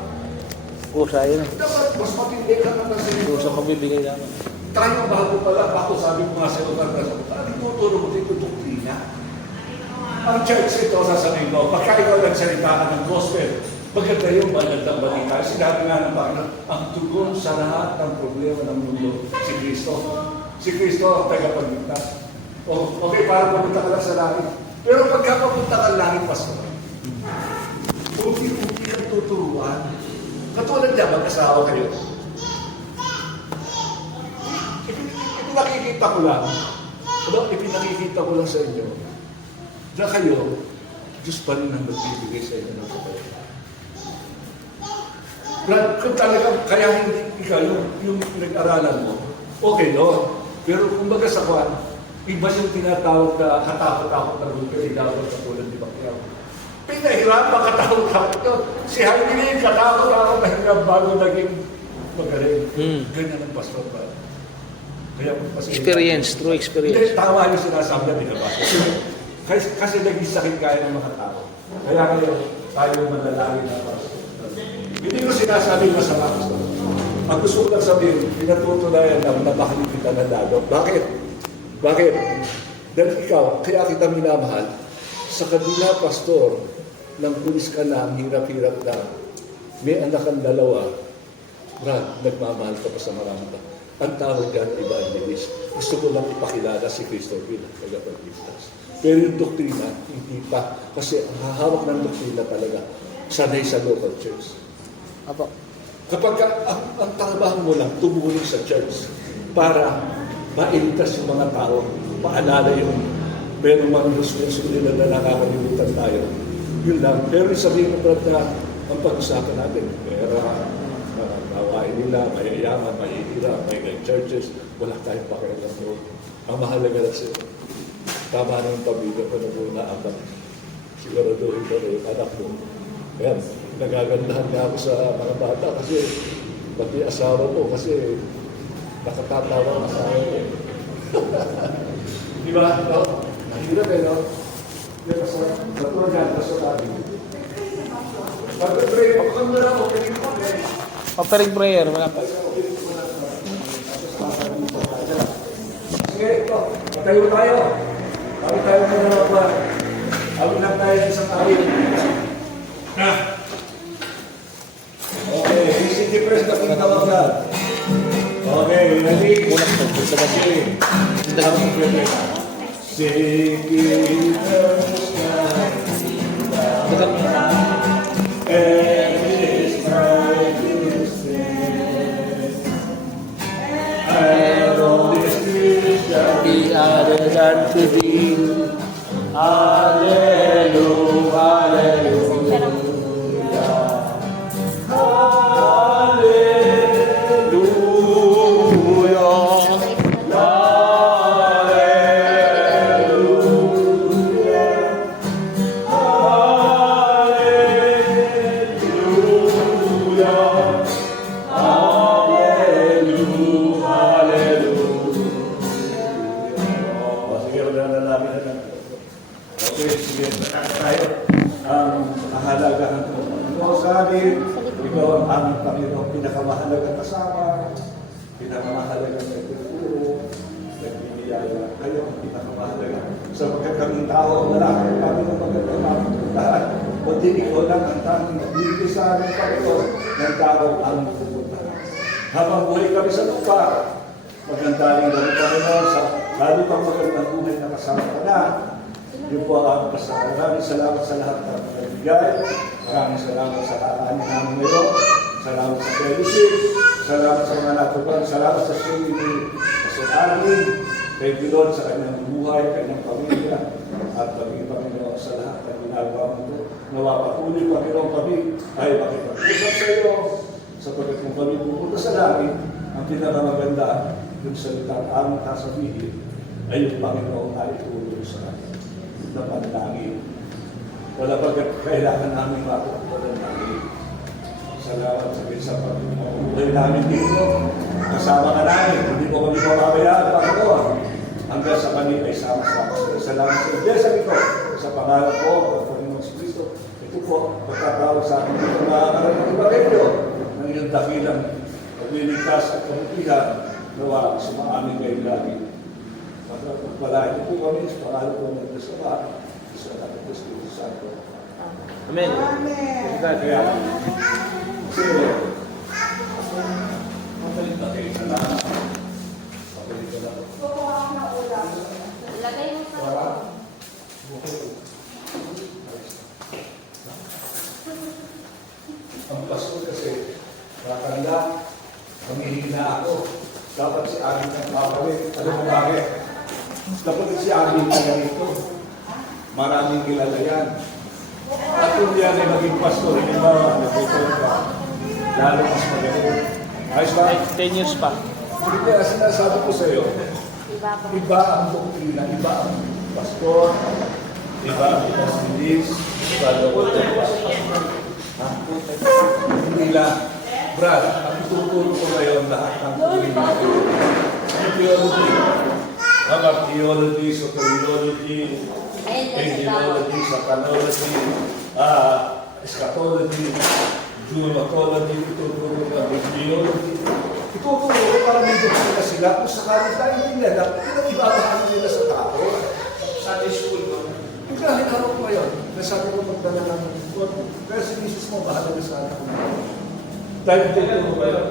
Kusa yun. dapat mas matindi ka na kasi. Kusa pabibigay namin. Tayo bago pala, ako sabi ko nga sa iyo, ano tuturo mo dito doktrina? Ang church ito, sasabihin mo, pagka ikaw nagsalita ka ng gospel, maganda yung magandang balita. Sinabi nga ng Panginoon, ang tugon sa lahat ng problema ng mundo, si Kristo. Si Kristo ang tagapagligtas. Okay, para pumunta ka lang sa langit. Pero pagka papunta ka lang langit, pastor, unti-unti kang tuturuan. Katulad niya, mag-asawa kayo. Ipinakikita ko lang. Ipinakikita ko lang sa inyo na kayo, Diyos pa rin ang nagbibigay sa inyo ng kapayapaan. Kung talagang kaya hindi ikaw yung pinag-aralan mo, okay no? Pero kung baga sa kwan, iba yung tinatawag na katakot-takot na lupa, dapat katulad ni Pacquiao. Pinahirapan katakot-takot yun. Si Jaime katakot-takot na hirap bago naging magaling. Ganyan ang pastor pa. Kaya Experience, true experience. Hindi, tama yung sinasabi na binabasa. Kasi naging sakit kaya ng mga tao. Kaya kayo, tayo manlalangin na pastor. Hindi ko sinasabi masama ko. Ang gusto ko lang sabihin, pinatutunayan na mahalin kita na lalo. Bakit? Bakit? Dahil ikaw, kaya kita minamahal, sa kabila, pastor, ng pulis ka na, hirap-hirap na, may anak kang dalawa, Brad, nagmamahal ka pa sa marami ka. Ang tawag yan, evangelist. Gusto ko lang ipakilala si Kristo bilang tagapagligtas. Pero yung doktrina, hindi pa. Kasi ang hahawak ng doktrina talaga, sanay sa local church. Apo. Kapag ang trabaho mo lang, tumulong sa church para mailigtas yung mga tao, paalala yung merong mga responsibility na nakakalimutan tayo. Yun lang. Pero sabihin ko na ang pag-usapan natin, pera, gawain nila, mayayaman, mahihira, may churches, wala tayong pakialam doon. Ang mahalaga na sila. Tama na yung pamilya ko na muna anak. Siguraduhin ko na yung anak mo. Ayan, nagagandahan nga ako sa mga bata kasi pati asawa ko kasi nakatatawa ang asawa ko. Di ba? No? Mahirap no? Pero sa natulad sa tabi. Pag-pray, pag-pray na lang, okay po. Offering prayer, wala pa. Sige, ito. Patayo tayo. Kami tayo muna ng mga. Awin lang tayo sa isang awin. Okay, visit the press na pinatawag na. Okay, ready? Sige. Seek ye first God, and His righteousness, and all His riches shall Be added unto thee. Hallelujah, hallelujah, hallelujah, okay, sige, tayo. Ang kahalagahan ko. Ikaw sa amin, ikaw ang aming Panginoon, pinakamahalagang kasama, pinakamahalagang nagtuturo, nagbibiyaya. Kayo ang pinakamahalaga. Sapagkat kaming tao ang lalaki, kami ang magandang mapupuntahan. O di ikaw lang ang tanging nagbibigay sa amin, Panginoon, ng tao ang pupuntahan. Habang buhay kami sa lupa, magandang kami, Panginoon, sa lalo pang magandang buhay na kasama ka na. Yun po ang pasalamat. Maraming salamat sa lahat ng nagbigay. Maraming salamat sa kakanin namin ngayon. Salamat sa fellowship. Salamat sa mga natutunan. Salamat sa sili ni Pastor Armin. Thank you Lord sa kanyang buhay, kanyang pamilya. At maging Panginoon sa lahat ng ginagawa mo. Nawapatuloy Panginoon kami ay makipag-usap sa iyo. Sapagkat kung kami pupunta sa langit, ang pinakamaganda yung salitang aming kasabihin ay yung Panginoon ay tulong sa amin. Na panalangin. Wala pagkat kailangan namin matutunan ng langit. Salamat sa Diyos sa pag-uwi namin dito. Kasama ka namin. Hindi po kami pababayaan, Panginoon. Hanggang sa kami ay sama-sama sa Diyos. Salamat sa Diyos sa ito. Sa pangalan po ng Panginoon Kristo. Ito po, pagkatawag sa akin dito nakakaroon ng Ibarelyo ng iyong dakilang pagliligtas at kamutihan nawa sumaamin kayo lagi. Pagpalain po kami sa pangalan po ng Diyos Ama, sa anak ng Espiritu Santo. Amen. Kaya, sige. Mapalit na kayo. Salamat. Mapalit ka lang. Lagay mo sa Para. Ang pasto kasi, matanda, manghihina ako. Dapat si Aging ang papalit. Alam mo bakit? Dapat si Aging na ganito. Maraming kilala yan. At kung yan ay maging pastor, hindi ba naputol ka? Lalo mas magaling. Ayos ba? 10 years pa. Hindi kaya sinasabi ko sa iyo, iba ang doktrina, iba ang pastor, iba ang pasilis, iba ang hindi lang. Brad, ang tuturo ko ngayon lahat ng doktrina. Ang theology, about theology, soteriology, angelology, satanology, eschatology, duomatology, ituturo ka, bibliology. Ituturo ko para may doktrina sila kung sakali tayo nila, dapat pinag-ibabahan nila sa tao. Sunday school ko. Yung kahit ako ngayon, nasabi ko magdala ng God, pero si Mrs. mo, bahala na sana. Dahil tuturo ko ngayon.